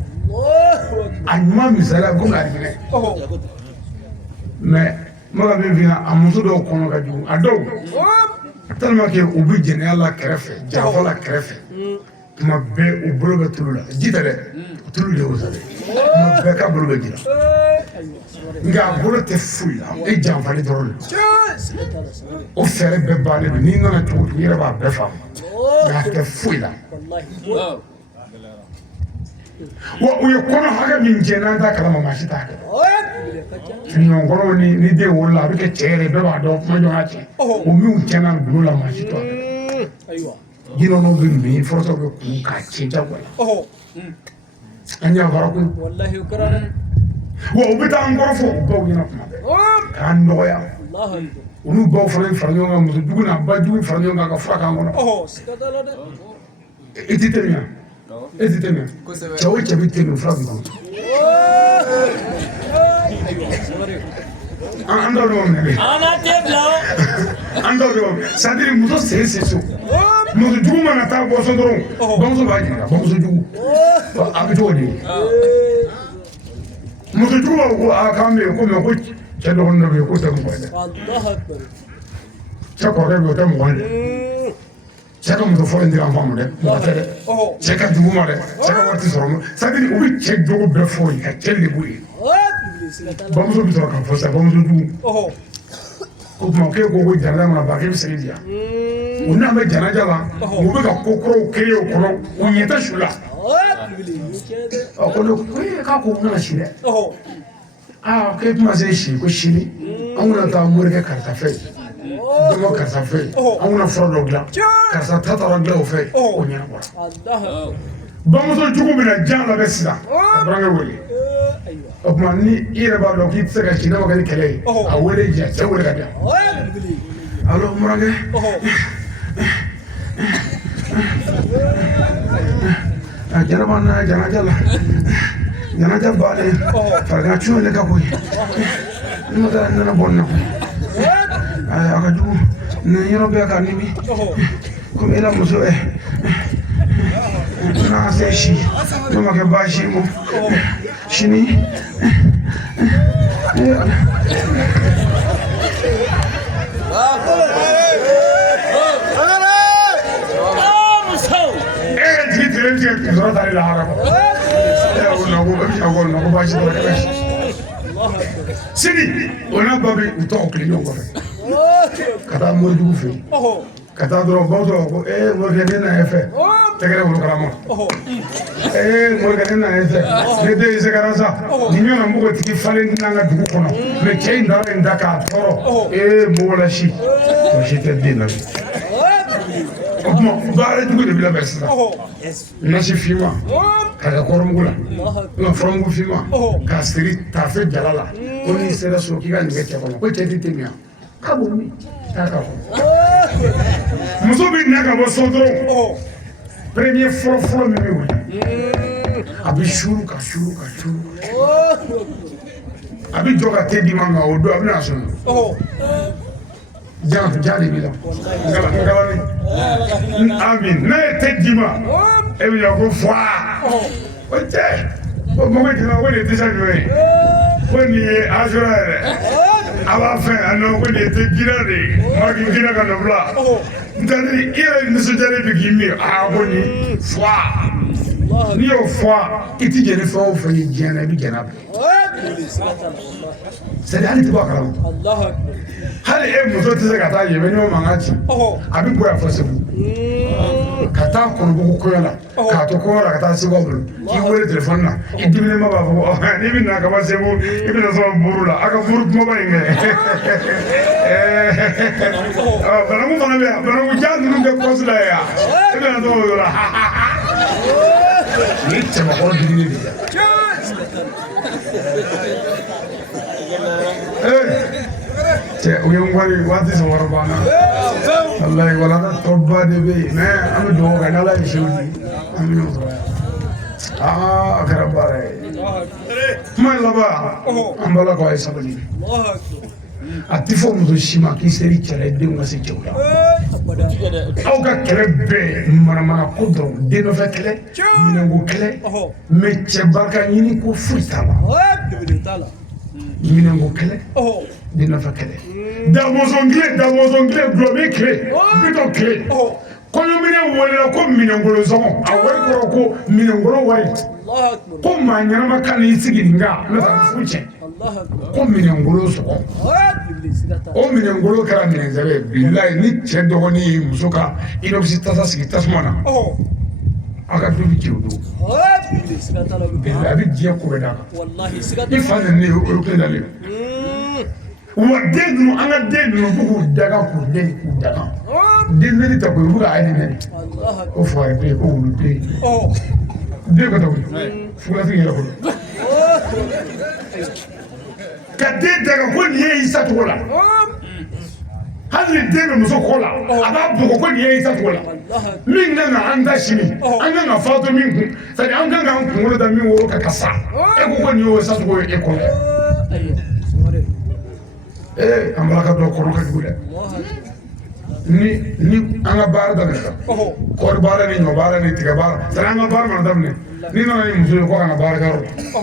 a ɲuman misali ko alijinɛ mais mɔgɔ min fina a muso dɔw kɔnɔ ka jugu a dɔw tellement que u bɛ jɛnɛya la kɛrɛfɛ janfa la kɛrɛfɛ tuma bɛɛ u bolo bɛ tulu la ji tɛ dɛ tulu de y'o sa dɛ tuma bɛɛ k'a bolo bɛ ji la nka a bolo tɛ foyi la e janfali dɔrɔn de o fɛɛrɛ bɛɛ bannen don n'i nana cogo cogo i yɛrɛ b'a bɛɛ faamu nka a tɛ foyi la wa u ye kɔnɔ hakɛ min jɛ n'an t'a kalama maa si t'a kɛ ɲɔgɔnkɔrɔw ni den wolola a bɛ kɛ cɛ yɛrɛ bɛɛ b'a dɔn kuma ɲɔgɔn cɛ o minnu tiɲɛna gulo la maa si t'a kɛ jinɔnɔw bɛ min fɔlɔtɔ bɛ kun k'a tiɲɛ jagoya an y'a fara kun wa u bɛ taa an kɔrɔ fɔ u baw ɲɛna kuma bɛɛ k'an nɔgɔya olu baw fana fara ɲɔgɔn kan muso jugu n'a ba jugu fara ɲɔgɔn kan ka fura k'an kɔnɔ i tɛ tɛmɛ yan e tɛ tɛmɛ cɛ o cɛ bɛ tɛmɛ fura b'i kɔnɔ an dɔw de b'o minɛ dɛ an dɔw de b'o minɛ c'est à dire muso sen se so muso jugu mana taa bɔ so dɔrɔn bamuso b'a jira bamuso jugu a bɛ cogo di muso jugu b'a fɔ ko aa k'an bɛ yen ko mɛ ko cɛ dɔgɔnin dɔ bɛ yen k'o tɛ mɔgɔ ye dɛ cɛ kɔrɔkɛ bɛ yen o tɛ mɔgɔ ye dɛ cɛ ka muso fɔlɔ in tɛ an faamu dɛ mɔgɔ tɛ dɛ cɛ ka jugu ma dɛ cɛ ka wari tɛ sɔrɔ ma c'est à dire u bɛ cɛ jogo bɛɛ fɔ yen ka cɛ lebu yen bamuso bɛ sɔrɔ k'a fɔ sisan bamuso jugu o tuma k'e ko ko janaja mana ban k'e bɛ segin di yan u n'an bɛ janaja la u bɛ ka ko kɔrɔw kere o kɔnɔ u ɲɛ tɛ su la ko ne ko k'a ko n kana si dɛ aa k'e tɛna se si ko sini an bɛna taa morikɛ karisa fɛ dɔgɔ karisa fɛ an bɛna fura dɔ dilan karisa ta taara dilan o fɛ o ɲɛnabɔra bamuso jugu bɛna jan labɛn sisan ka burankɛ wele o tuma ni i yɛrɛ b'a dɔn k'i tɛ se ka si n'a ma kɛ ni kɛlɛ ye a wele jɛ cɛ wele ka diyan alo burankɛ jɛnɛba nana janaja la janaja bannen farigan cun ne ka koyi ne ma taa nana bɔ nin na koyi a ka jugu nin yɔrɔ bɛɛ ka nimi komi e la muso n'a se si n'o ma kɛ baasi ye ma sini sɔrɔ tali la hara ko baasi dɔ kɛmɛ sini o n'a ba bɛ u tɔgɔ kelen ɲɔgɔn kɔfɛ ka taa morijugu fɛ yen ka taa dɔrɔn baw sɔrɔ ko morikɛ ne na e fɛ tɛgɛrɛ wolo kalama morikɛ ne na e fɛ ne den ye sɛgɛra sa nin ɲɔgɔnna npogotigi falen n'an ka dugu kɔnɔ mɛ cɛ in taara in da k'a tɔɔrɔ mɔgɔlasi o si tɛ den na bi o tuma baara jugu de bɛ labɛn sisan nasi finma k'a kɛ kɔrɔmugu la nka furamugu finma k'a siri tafe jala la ko n'i sera so k'i ka nin kɛ cɛ kɔnɔ ko cɛ tɛ tɛmɛ yan k'a b'o min k'a ka kɔnɔ muso bɛ na ka bɔ so dɔrɔn premier fɔlɔ min bɛ wuli a bɛ suru ka suru ka suru a bɛ jɔ ka te di ma nka o don a bɛ na sɔn ja de b'i la ngalani amin n'a ye te di ma e bɛ yan ko fwa o cɛ o mɔgɔ jɛna ko nin ye tisa jumɛn ye ko nin ye azura yɛrɛ a b'a fɛ a nɔ ko nin ye te gira de ye maki gira ka nɔbila ntɛni i yɛrɛ nisɔndiyalen bɛ k'i min ko nin fwa n'i y'o fwa i ti jɛni fɛn o fɛn ye diɲɛ na i bɛ jɛna bɛɛ c'est à dire hali tɛ bɔ a kalama hali e muso tɛ se ka taa yen bɛ ɲɔgɔn mankan ci a bɛ bɔ yan fɔ segu ka taa kɔnɔbugu kɔɲɔ la k'a to kɔɲɔ la ka taa segu bolo k'i wele telefɔni na i diminen ma b'a fɔ ko n'i bɛ na ka bɔ segu i bɛna sɔrɔ buru la a ka buru kumaba in kɛ banaku fana bɛ yan banaku jan ninnu bɛ pɔsi la yan i bɛna sɔrɔ o yɔrɔ la ni cɛbakɔrɔ dumuni de ye cɛ u ye n wari waati sɔrɔ wari banna walayi walaka tɔba de bɛ yen mɛ an bɛ dugawu kɛ n'ala ye sew di an bɛ ɲɔgɔn sɔrɔ a kɛra baara ye kuma laban an bala ko ay sabali a ti fɔ muso si ma k'i seri cɛla denw ka se cɛw la aw ka kɛlɛ bɛɛ manamana ko dɔrɔn den nɔfɛ kɛlɛ minɛnko kɛlɛ mais cɛ barika ɲini ko foyi t'a la minɛnko kɛlɛ den nɔfɛ kɛlɛ damɔzɔn tile gulɔmin tile bitɔn tile kɔɲɔminɛ welela ko minɛnkolo sɔngɔ a wari kɔrɔ ko minɛnkolo wari ko maa ɲɛnama ka n'i sigi nin kan ne taara fu cɛ ko minɛnkolo sɔgɔ o minɛnkolo kɛra minɛnsɛbɛ ye bilayi ni cɛ dɔgɔnin ye muso ka inoxy tasa sigi tasuma na a ka du bi ci o don bilayi a bɛ diɲɛ ko bɛɛ d'a kan i fa nana ne o ye tile dalen wa den ninnu an ka den ninnu b'u k'u daga k'u nɛni k'u daga den nɛni ta ko ye u b'u ka ayi nɛni ko fugari den ko wulu den den ka taa wuli fulatigi yɛrɛ kɔnɔ ka den daga ko nin ye Isa cogo la hali ni den bɛ muso kɔ la a b'a bugɔ ko nin ye Isa cogo la min kan ka an da sini an kan ka faatu min kun c'est à dire an kan k'an kunkolo da min woro kan ka sa e ko nin ye Isa cogo ye e kɔnɔ an bala ka dɔ kɔrɔ ka jugu dɛ ni an ka baara daminɛna kɔɔri baara ni ɲɔ baara ni tigɛ baara c'est à dire an ka baara mana daminɛ ni nana ni muso ye ko ka na baarakɛyɔrɔ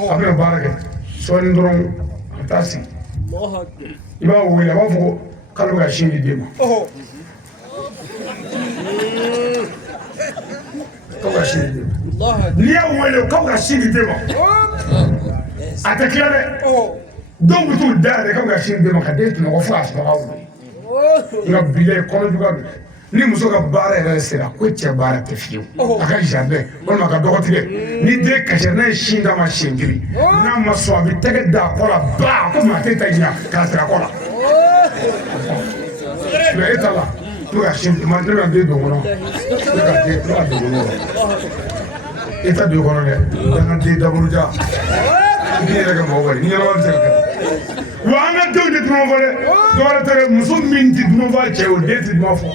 la a bɛna baara kɛ sɔɔni dɔrɔn a bɛ taa sigi i b'a wele a b'a fɔ ko k'ale bɛ ka sin di den ma k'aw ka sin di den ma n'i y'a wele k'aw ka sin di den ma a tɛ tila dɛ dɔw bɛ t'u da yɛrɛ k'aw ka sin di den ma ka den tunɔgɔ fo k'a sɔrɔ aw wele nka bilayi kɔnɔjuguya don ni muso ka baara yɛrɛ sera ko cɛ baara tɛ fiyewu a ka jardin walima a ka dɔgɔ tigɛ ni den kasira n'a ye sin d'a ma siɲɛ kelen n'a ma sɔn a bɛ tɛgɛ da a kɔ la baa ko maa tɛ ta ɲɛ k'a siri a kɔ la mais e ta la to ka sin ma ne ka den don kɔnɔ ne ka den don kɔnɔ e ta don kɔnɔ dɛ an ka den daburuja i k'i yɛrɛ kɛ mɔgɔ wɛrɛ ni ɲɛnama bɛ se ka kɛ wa an ka denw tɛ dunan fɔ dɛ dɔwɛrɛ tɛ dɛ muso min tɛ dunan fɔ a cɛ o den tɛ dunan fɔ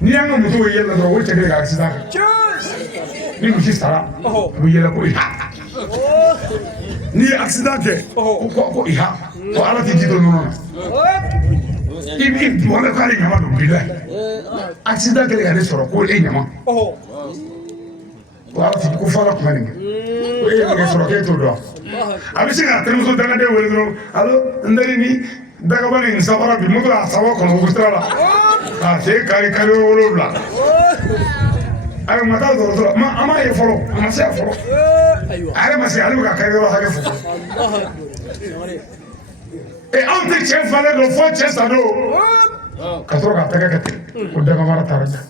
n'i y'an ka musow ye yɛlɛ dɔrɔn o cɛ kelen ka accident kɛ ni misi sara a bɛ yɛlɛ ko iha n'i ye accident kɛ ko iha ko ala tɛ ji to nɔnɔ na i wale k'ale ɲama don bi la accident kelen ka ne sɔrɔ ko e ɲama ko ala tɛ ko fɔ ala kuma nin kɛ ko e ye nin kɛ sɔrɔ k'e t'o dɔn a bɛ se ka terimuso dangaden wele dɔrɔn alo n teri ni dagaba ni sabara bi moto a saba kɔnɔ o sira la k'a se kari 7 ayi ma taa dɔgɔtɔrɔ an m'a ye fɔlɔ a ma se yan fɔlɔ a yɛrɛ ma se ale bɛ ka kari yɔrɔ hakɛ fɔ anw tɛ cɛ falen don fɔ cɛ sa don ka sɔrɔ k'a tɛgɛ kɛ ten ko dagabara taara ja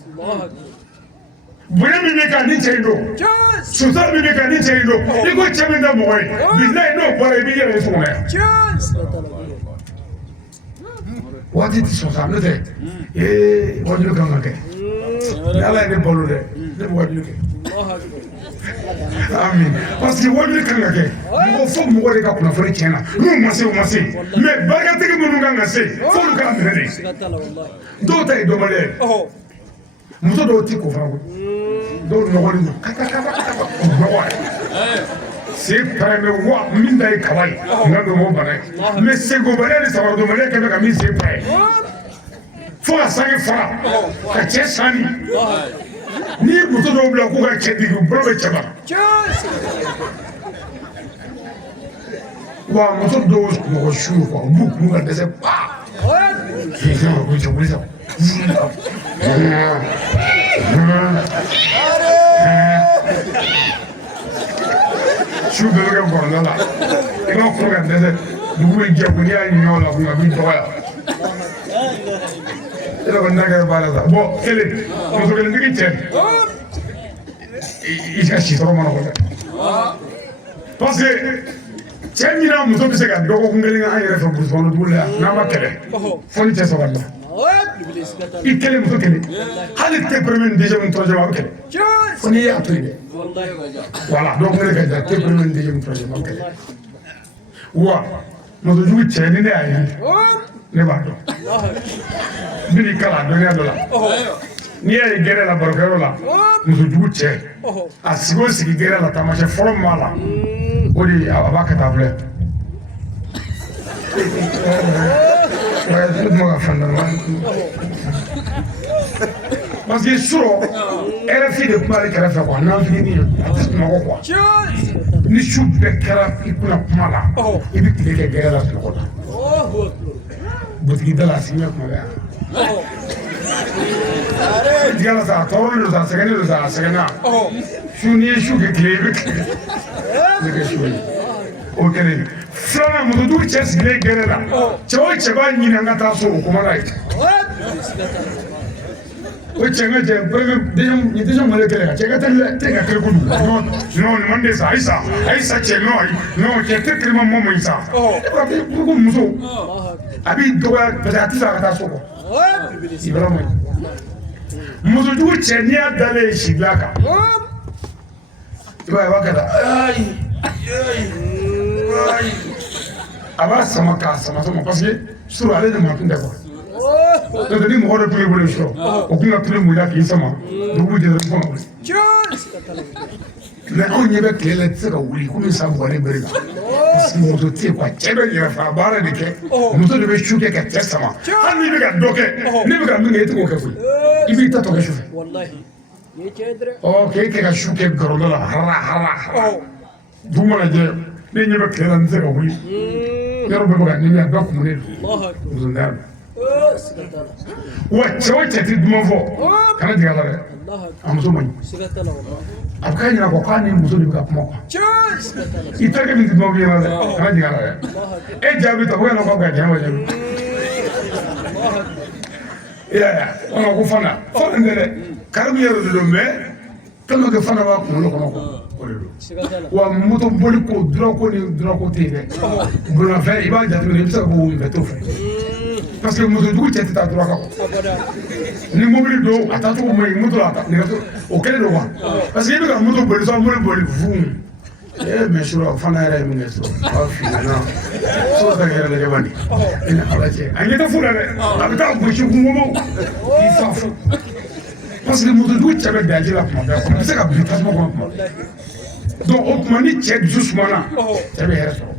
bonya min bɛ kan ni cɛ in don sutura min bɛ kan ni cɛ in don i ko cɛ min tɛ mɔgɔ ye bilayi n'o bɔra i b'i yɛrɛ ye so kɔnɔ yan waati tɛ sɔn sa n'o tɛ wajulu kan ka kɛ ni ala ye ne balo dɛ ne bɛ wajulu kɛ amin parce que wajulu kan ka kɛ mɔgɔ fo mɔgɔ de ka kunnafoni tiɲɛna n'u ma se o ma se mais barikatigi minnu kan ka se f'olu k'a minɛ de dɔw ta ye dɔnbaliya ye muso dɔw ti ko fana ko dɔw nɔgɔlen don o nɔgɔ ye sen pɛrɛnbɛ wa min ta ye kaba ye nka don o bana ye mais senkobaliya ni sabarodɔnbaliya kɛ bɛ ka min sen pɛrɛn fo ka sange fara ka cɛ sanni n'i ye muso dɔw bila k'u ka cɛ digi u bolo bɛ cɛ bara wa muso dɔw mɔgɔ su ye quoi u b'u kun ka dɛsɛ paa ko cɛ wuli sa su bɛɛ bɛ kɛ bɔrɔda la i b'a kun ka dɛsɛ dugu bɛ jɛ ko n'i y'a ɲin'a la kun a b'i dɔgɔya e la kɔni n'a kɛra baara sa bon kelen muso kelentigi cɛ i ka si tɔgɔ ma nɔgɔ dɛ parce que cɛ ɲin'a muso bɛ se ka dɔgɔkun kelen kɛ an yɛrɛ fɛ burusi kɔnɔ dugu la yan n'a ma kɛlɛ fo ni cɛ saba la i kelen muso kelen hali tɛ premier ni deuxième ni troisième a bɛ kɛlɛ fo n'i y'a to yen dɛ voilà donc ne ka jan tɛ premier ni deuxième ni troisième a bɛ kɛlɛ wa musojugu cɛ ni ne y'a ye ne b'a dɔn n bɛ n'i kalan dɔnniya dɔ la n'i y'a ye gɛrɛ la barokɛyɔrɔ la musojugu cɛ a sigi o sigi gɛrɛ la taamasiyɛn fɔlɔ min b'a la odi abaka table mo fanda parce que suro era fi de kuma kala fa ko na fi ni mo ko ni shubbe kala ikuna kuma la ibi tike gere la ko la butigi dala sinya kuma ya are diala sa tawlo sa segena shuni shuke klebe okay flana mo du chess gre gere la chawo chaba ni nga ta so kuma la o chenga je premier déjà mo le tele chega tele tega kre ku no ni mande sa aisa che no che te krima mo mo isa ko bi ku muso abi doga peut-être ça ta so ko ibra mo muso du che ni adale shigaka iba wakala ai aba sama parce que sur aller de matin d'accord donc ni mo do plus bolo show o kuma plus mo da ki sama dubu je ko no mais on y va clé tsaka wuli kuma sa bo ne bere parce que mo do ti kwa chebe ya fa bara de ke mo do be shuke ka tsama han ni be ga doke ni be ga mi ngeti ko ka fu ibi ta to ka shufe wallahi ye chedre okay ke ga shuke gorola hara duma na je ni ni be clé tsaka wuli yaro be ga ni ya ba ku ne Allah wacce ti duma fo kana diga la re amuso man abka ni ko kan ni muso ni ka kuma ita ke mi duma bi la kana diga la re e jabi to ko na ko ga jama jabi ya ona ko fana ndere karamu yero do me kama ke fana wa ko lo ko wa moto boli ko dura ko te de bula fa iba jatu ni bisa ko be to fa parce que moto dugu cɛ tɛ taa dura kan ni mobili don a taa cogo man ɲi moto la nɛgɛso o kɛlen don wa parce que i bɛ ka moto boli sɔn mobili boli vum mais sura fana yɛrɛ ye min kɛ sɔrɔ a fili na so ka yɛrɛ lajɛ bani i ni ala cɛ a ɲɛ tɛ fu la dɛ a bɛ taa gosi kungomo k'i fa fo parce que moto dugu cɛ bɛ daji la kuma bɛɛ a bɛ se ka bin tasuma kɔnɔ kuma donc o tuma ni cɛ dusu sumana cɛ bɛ hɛrɛ sɔrɔ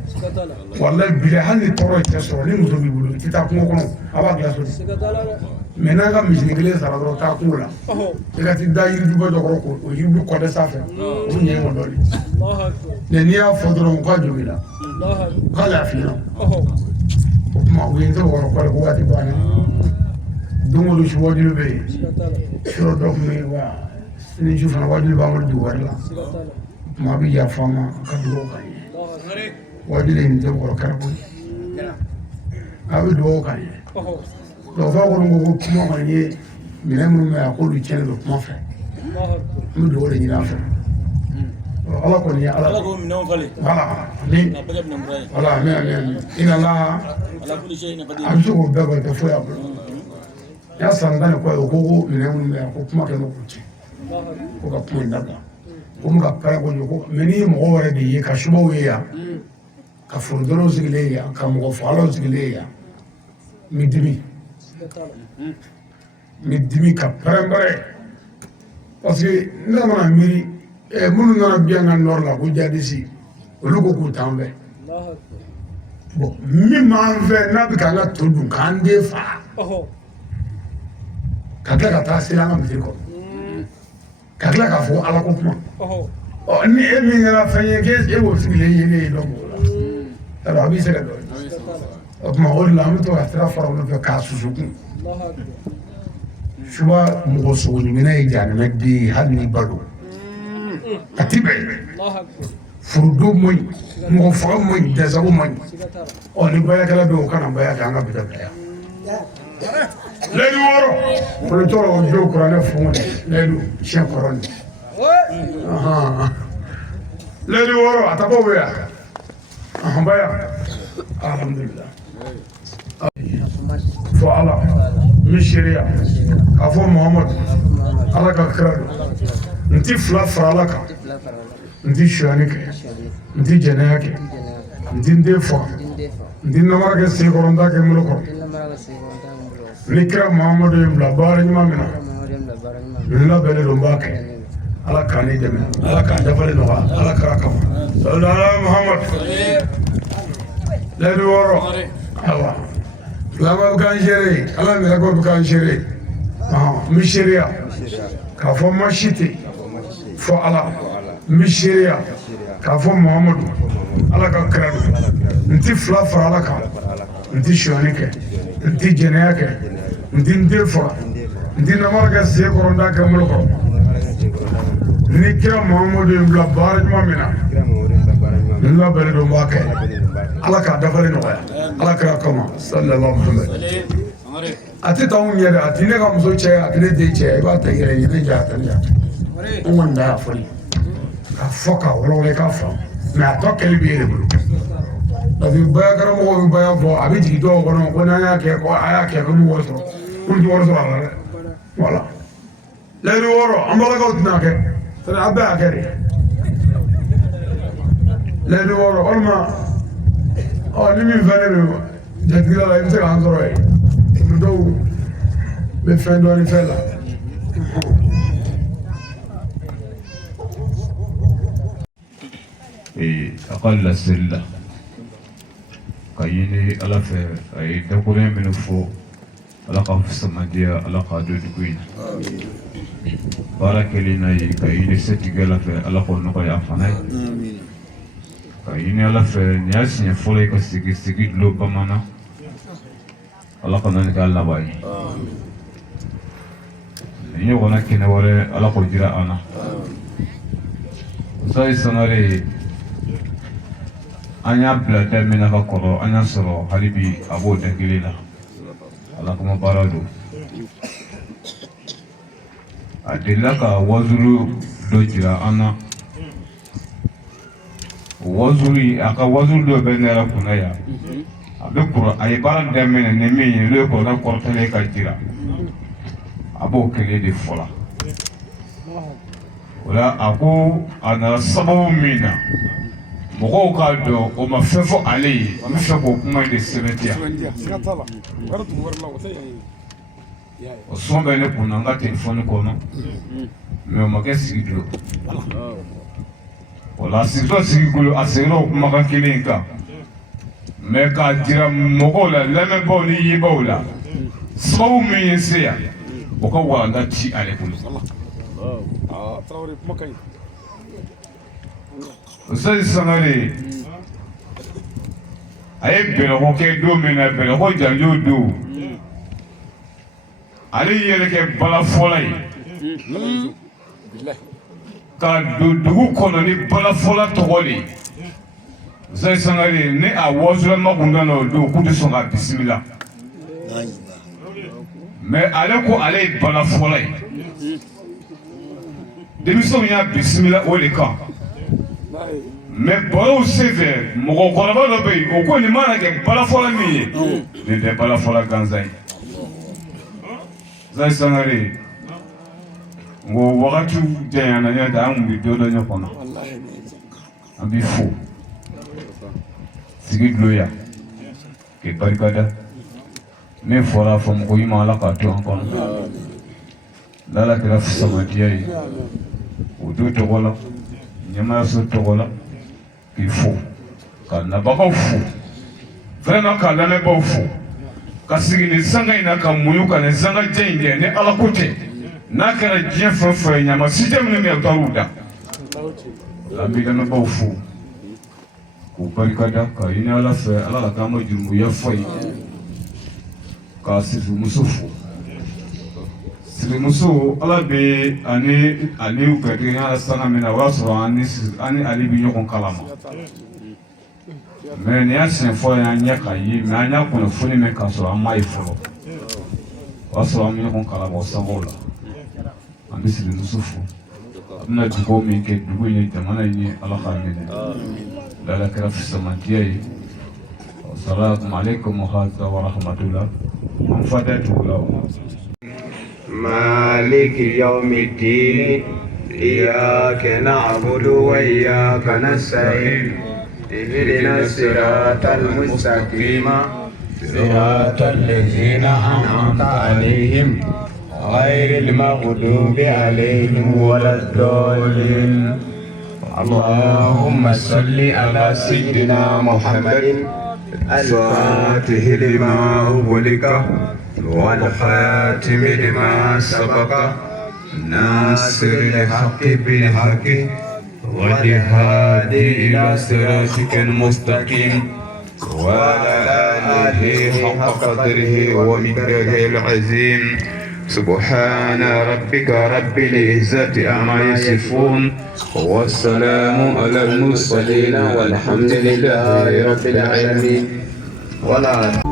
wallahi bila hali tɔɔrɔ cɛ sɔrɔ ni muso b'i bolo i tɛ taa kungo kɔnɔ a b'a dilan so de mais n'an ka misiri kelen sara dɔrɔn taa kungo la i ka t'i da yirijuba dɔ kɔrɔ k'o yiribu kɔdɛ sanfɛ o ɲɛ mɔ dɔɔni mais n'i y'a fɔ dɔrɔn k'a jɔ b'i la k'ale y'a f'i ɲɛna o tuma u ye n tɛ wɔɔrɔ kɔrɔ ko waati banna don o don su wajulu bɛ yen yɔrɔ dɔ tun bɛ yen wa sini su fana wajulu b'an bolo dugu wɛrɛ la tuma a bɛ yafa an ma ka dugawu k'an ye wajulu in tɛ wɔɔrɔ kɛra koyi a bɛ dugawu k'an ye donc fɔ kɔni ko kuma kɔni ye minɛn minnu bɛ yan k'olu tiɲɛnen don kuma fɛ n bɛ dugawu de ɲini a fɛ ala kɔni ye ala ko minɛnw falen voilà ni voilà mais inala a bɛ se k'o bɛɛ kɔni tɛ foyi a bolo n y'a san tan ni kɔ ye o ko minɛn minnu bɛ yan ko kuma kɛ n'o k'u tiɲɛ ko ka kuma in dabila ko mun ka pɛrɛn kojugu ko mais n'i ye mɔgɔ wɛrɛ de ye ka subaw ye yan ka forodɔrɔw sigilen yan ka mɔgɔ fagalaw sigilen yan n bɛ dimi ka pɛrɛn-pɛrɛn parce que n nana miiri minnu nana bi an ka nɔri la ko jadisi olu ko k'u t'an fɛ bon min b'an fɛ n'a bɛ k'an ka to dun k'an den faga ka tila ka taa seli an ka misiri kɔnɔ ka tila k'a fɔ ala ko kuma ni e min kɛra fɛn ye k'e b'o sigilen ye ne ye dɔn k'o la alors a b'i sɛgɛn dɔɔnin o tuma o de la an bɛ to ka sira fara olu fɛ k'a susukun suba mɔgɔ sogoɲumanna ye jahanɛmɛ den ye hali n'i ba don a ti bɛn furudo man ɲi mɔgɔ faga man ɲi dɛsɛko man ɲi ni bayakɛla bɛ o kana baya kɛ an ka bi bɛya layidu wɔɔrɔ folotɔrɔ o jo kuranɛ fɔngɔ de layidu siɲɛ kɔrɔ ni layidu wɔɔrɔ a tabɔ bɛ yan baya alhamdulillah fɔ ala n bɛ seereya k'a fɔ muhamadu ala ka kira don n ti fila fara ala kan n ti suyani kɛ n ti jɛnɛya kɛ n ti n den faga n ti namara kɛ sen kɔrɔ n t'a kɛ n bolo kɔrɔ ni kira muhamadu ye n bila baara ɲuman min na n labɛnnen don n b'a kɛ ala k'ani dɛmɛ ala k'a dafalen nɔgɔya ala kɛra kama sallallahu muhammad layidu wɔɔrɔ awa filama bɛ k'an seere ala mɛlɛkɛw bɛ k'an seere n bɛ seereya k'a fɔ ma si tɛ fɔ ala n bɛ seereya k'a fɔ muhamadu ala ka kɛra don n ti fila fara ala kan n ti sonyani kɛ n ti jɛnɛya kɛ n ti n den faga n ti namara kɛ sen kɔrɔ n t'a kɛ n bolo kɔrɔ ni kira muhamadu ye n bila baara ɲuman min na n labɛnnen don n b'a kɛ ala k'a dafalen nɔgɔya ala kɛra kama sallallahu muhammad a tɛ taa anw ɲɛ dɛ a tɛ ne ka muso cɛ a tɛ ne den cɛ i b'a ta i yɛrɛ ye ne jɛ a tɛ ne jɛ n kɔni da y'a fɔ k'a fɔ k'a wɔlɔwɔlɔ i k'a faamu mɛ a tɔ kɛli bɛ e de bolo parce que baya karamɔgɔw bɛ baya fɔ a bɛ jigin dɔw kɔnɔ ko n'an y'a kɛ ko a y'a kɛ ko n bɛ wari sɔrɔ ko n tɛ wari sɔrɔ a la dɛ voilà layidu wɔɔrɔ an balakaw tɛna kɛ a bɛɛ y'a kɛ de layidu wɔɔrɔ walima ni min fɛnnen don jatigila la i bɛ se k'an sɔrɔ yen dɔw bɛ fɛn dɔɔni fɛn la أقل السلة كيني على في أي دكتورين من فوق على قف السمادية على قادو دكوين بارك لنا كيني ستيجي في على قول نقول أفناي كيني على في ناس يفولي كسيجي سيجي لو بمانا على قناة كلا باي إني وانا كنا ورا على قول جرا أنا ساي سناري an y'a bila da min na ka kɔrɔ an y'a sɔrɔ hali bi a b'o da kelen na ala kuma baara don a delila ka wazuru dɔ jira an na wazuru a ka wazuru dɔ bɛ ne yɛrɛ kunna yan a bɛ kɔrɔ a ye baara daminɛ ni min ye n'o ye kɔrɔta kɔrɔtalen ka jira a b'o kelen de fɔ la o la a ko a nana sababu min na mɔgɔw k'a dɔn o ma fɛn fɔ ale ye an bɛ fɛ k'o kuma in de sɛbɛntiya o sɔn bɛ ne kunna n ka telefɔni kɔnɔ mɛ o ma kɛ sigi dolo o la a sigitɔ sigi bolo a seginna o kumakan kelen in kan mɛ k'a jira mɔgɔw la lamɛnbaaw ni yebaw la sababu min ye se yan o ka walanda ti ale bolo Ustaz Sangare a ye bɛlɛko kɛ don min na bɛlɛko janjo don ale yɛrɛ kɛ balafɔla ye ka don dugu kɔnɔ ni balafɔla tɔgɔ de ye Ustaz Sangare ne a wɔzulama kun nana o don k'u tɛ sɔn ka bisimila mais ale ko ale ye balafɔla ye denmisɛnw y'a bisimila o de kan mais bɔrɔw senfɛ mɔgɔkɔrɔba dɔ bɛ yen o ko nin mana kɛ balafɔla min ye nin tɛ balafɔla gansan ye Ustaz Sangare n ko wagatiw janyana ɲɔgɔn tɛ an kun bɛ dɔ dɔ ɲɔgɔn kɔnɔ an b'i fo sigi dulon yan k'i barikada min fɔra fɔ mɔgɔ ɲuman Ala k'a to an kɔnɔ n'Ala kɛra samadiya ye o don tɔgɔ la ɲɛmaayaso tɔgɔ la k'i fo ka nabagaw fo vraiment ka lamɛnbaaw fo ka sigi nin sanga in na ka muɲu ka nin sanga jɛ in kɛ ni Ala ko tɛ n'a kɛra diɲɛ fɛn fɛn ye ɲama si tɛ minnu bɛ yen u taar'u da an bɛ lamɛnbaaw fo k'u barikada ka ɲini Ala fɛ Ala ka k'an ma jurumuya fɔ ye ka sirimuso fo sirimuso Ala bɛ ani garijɛgɛ sanga min na o y'a sɔrɔ an ni ale bɛ ɲɔgɔn kalama mais nin y'a siɲɛ fɔlɔ ye an ɲɛ k'a ye mais an y'a kunnafoni mɛn k'a sɔrɔ an m'a ye fɔlɔ o y'a sɔrɔ an bɛ ɲɔgɔn kalama o sangaw la an bɛ sirimuso fo a bɛna dugawu min kɛ dugu in ye jamana in ye Ala k'a minɛ Ala kɛra fisamadiya ye salamu alaikum wa rahmatulah an fada tugu la مالك يوم الدين إياك نعبد وإياك نستعين اهدنا الصراط المستقيم صراط الذين أنعمت عليهم غير المغضوب عليهم ولا الضالين. اللهم صل على سيدنا محمد الفاتح لما أغلق والخاتم لما سبق ناصر الحق بالحق والهادي إلى صراطك المستقيم وعلى آله حق قدره ومقداره العظيم. سبحان ربك رب العزة عما يصفون والسلام على المرسلين والحمد لله رب العالمين. ولا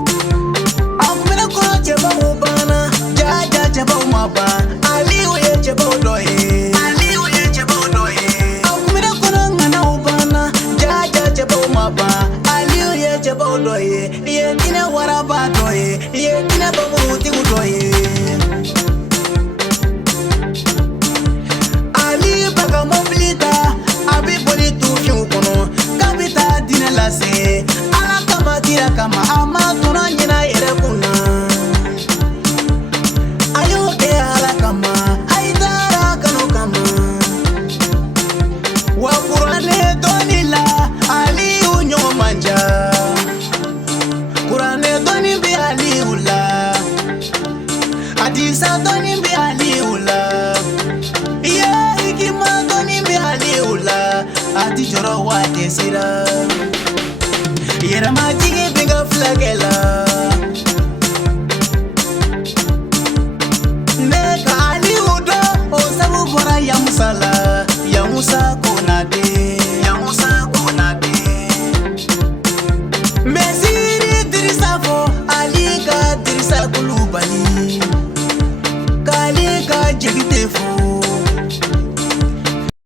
kama ama tunanyina irekuna ayoke ala kama haidara kanu kama wa Qur'ane donila ali unyo manja Qur'ane doni bi ali ula hadisa doni bi ali ula ya hikima doni bi ali ula ati joro wa desira yera majige binga flagela neka ali udo o sabu bora ya musala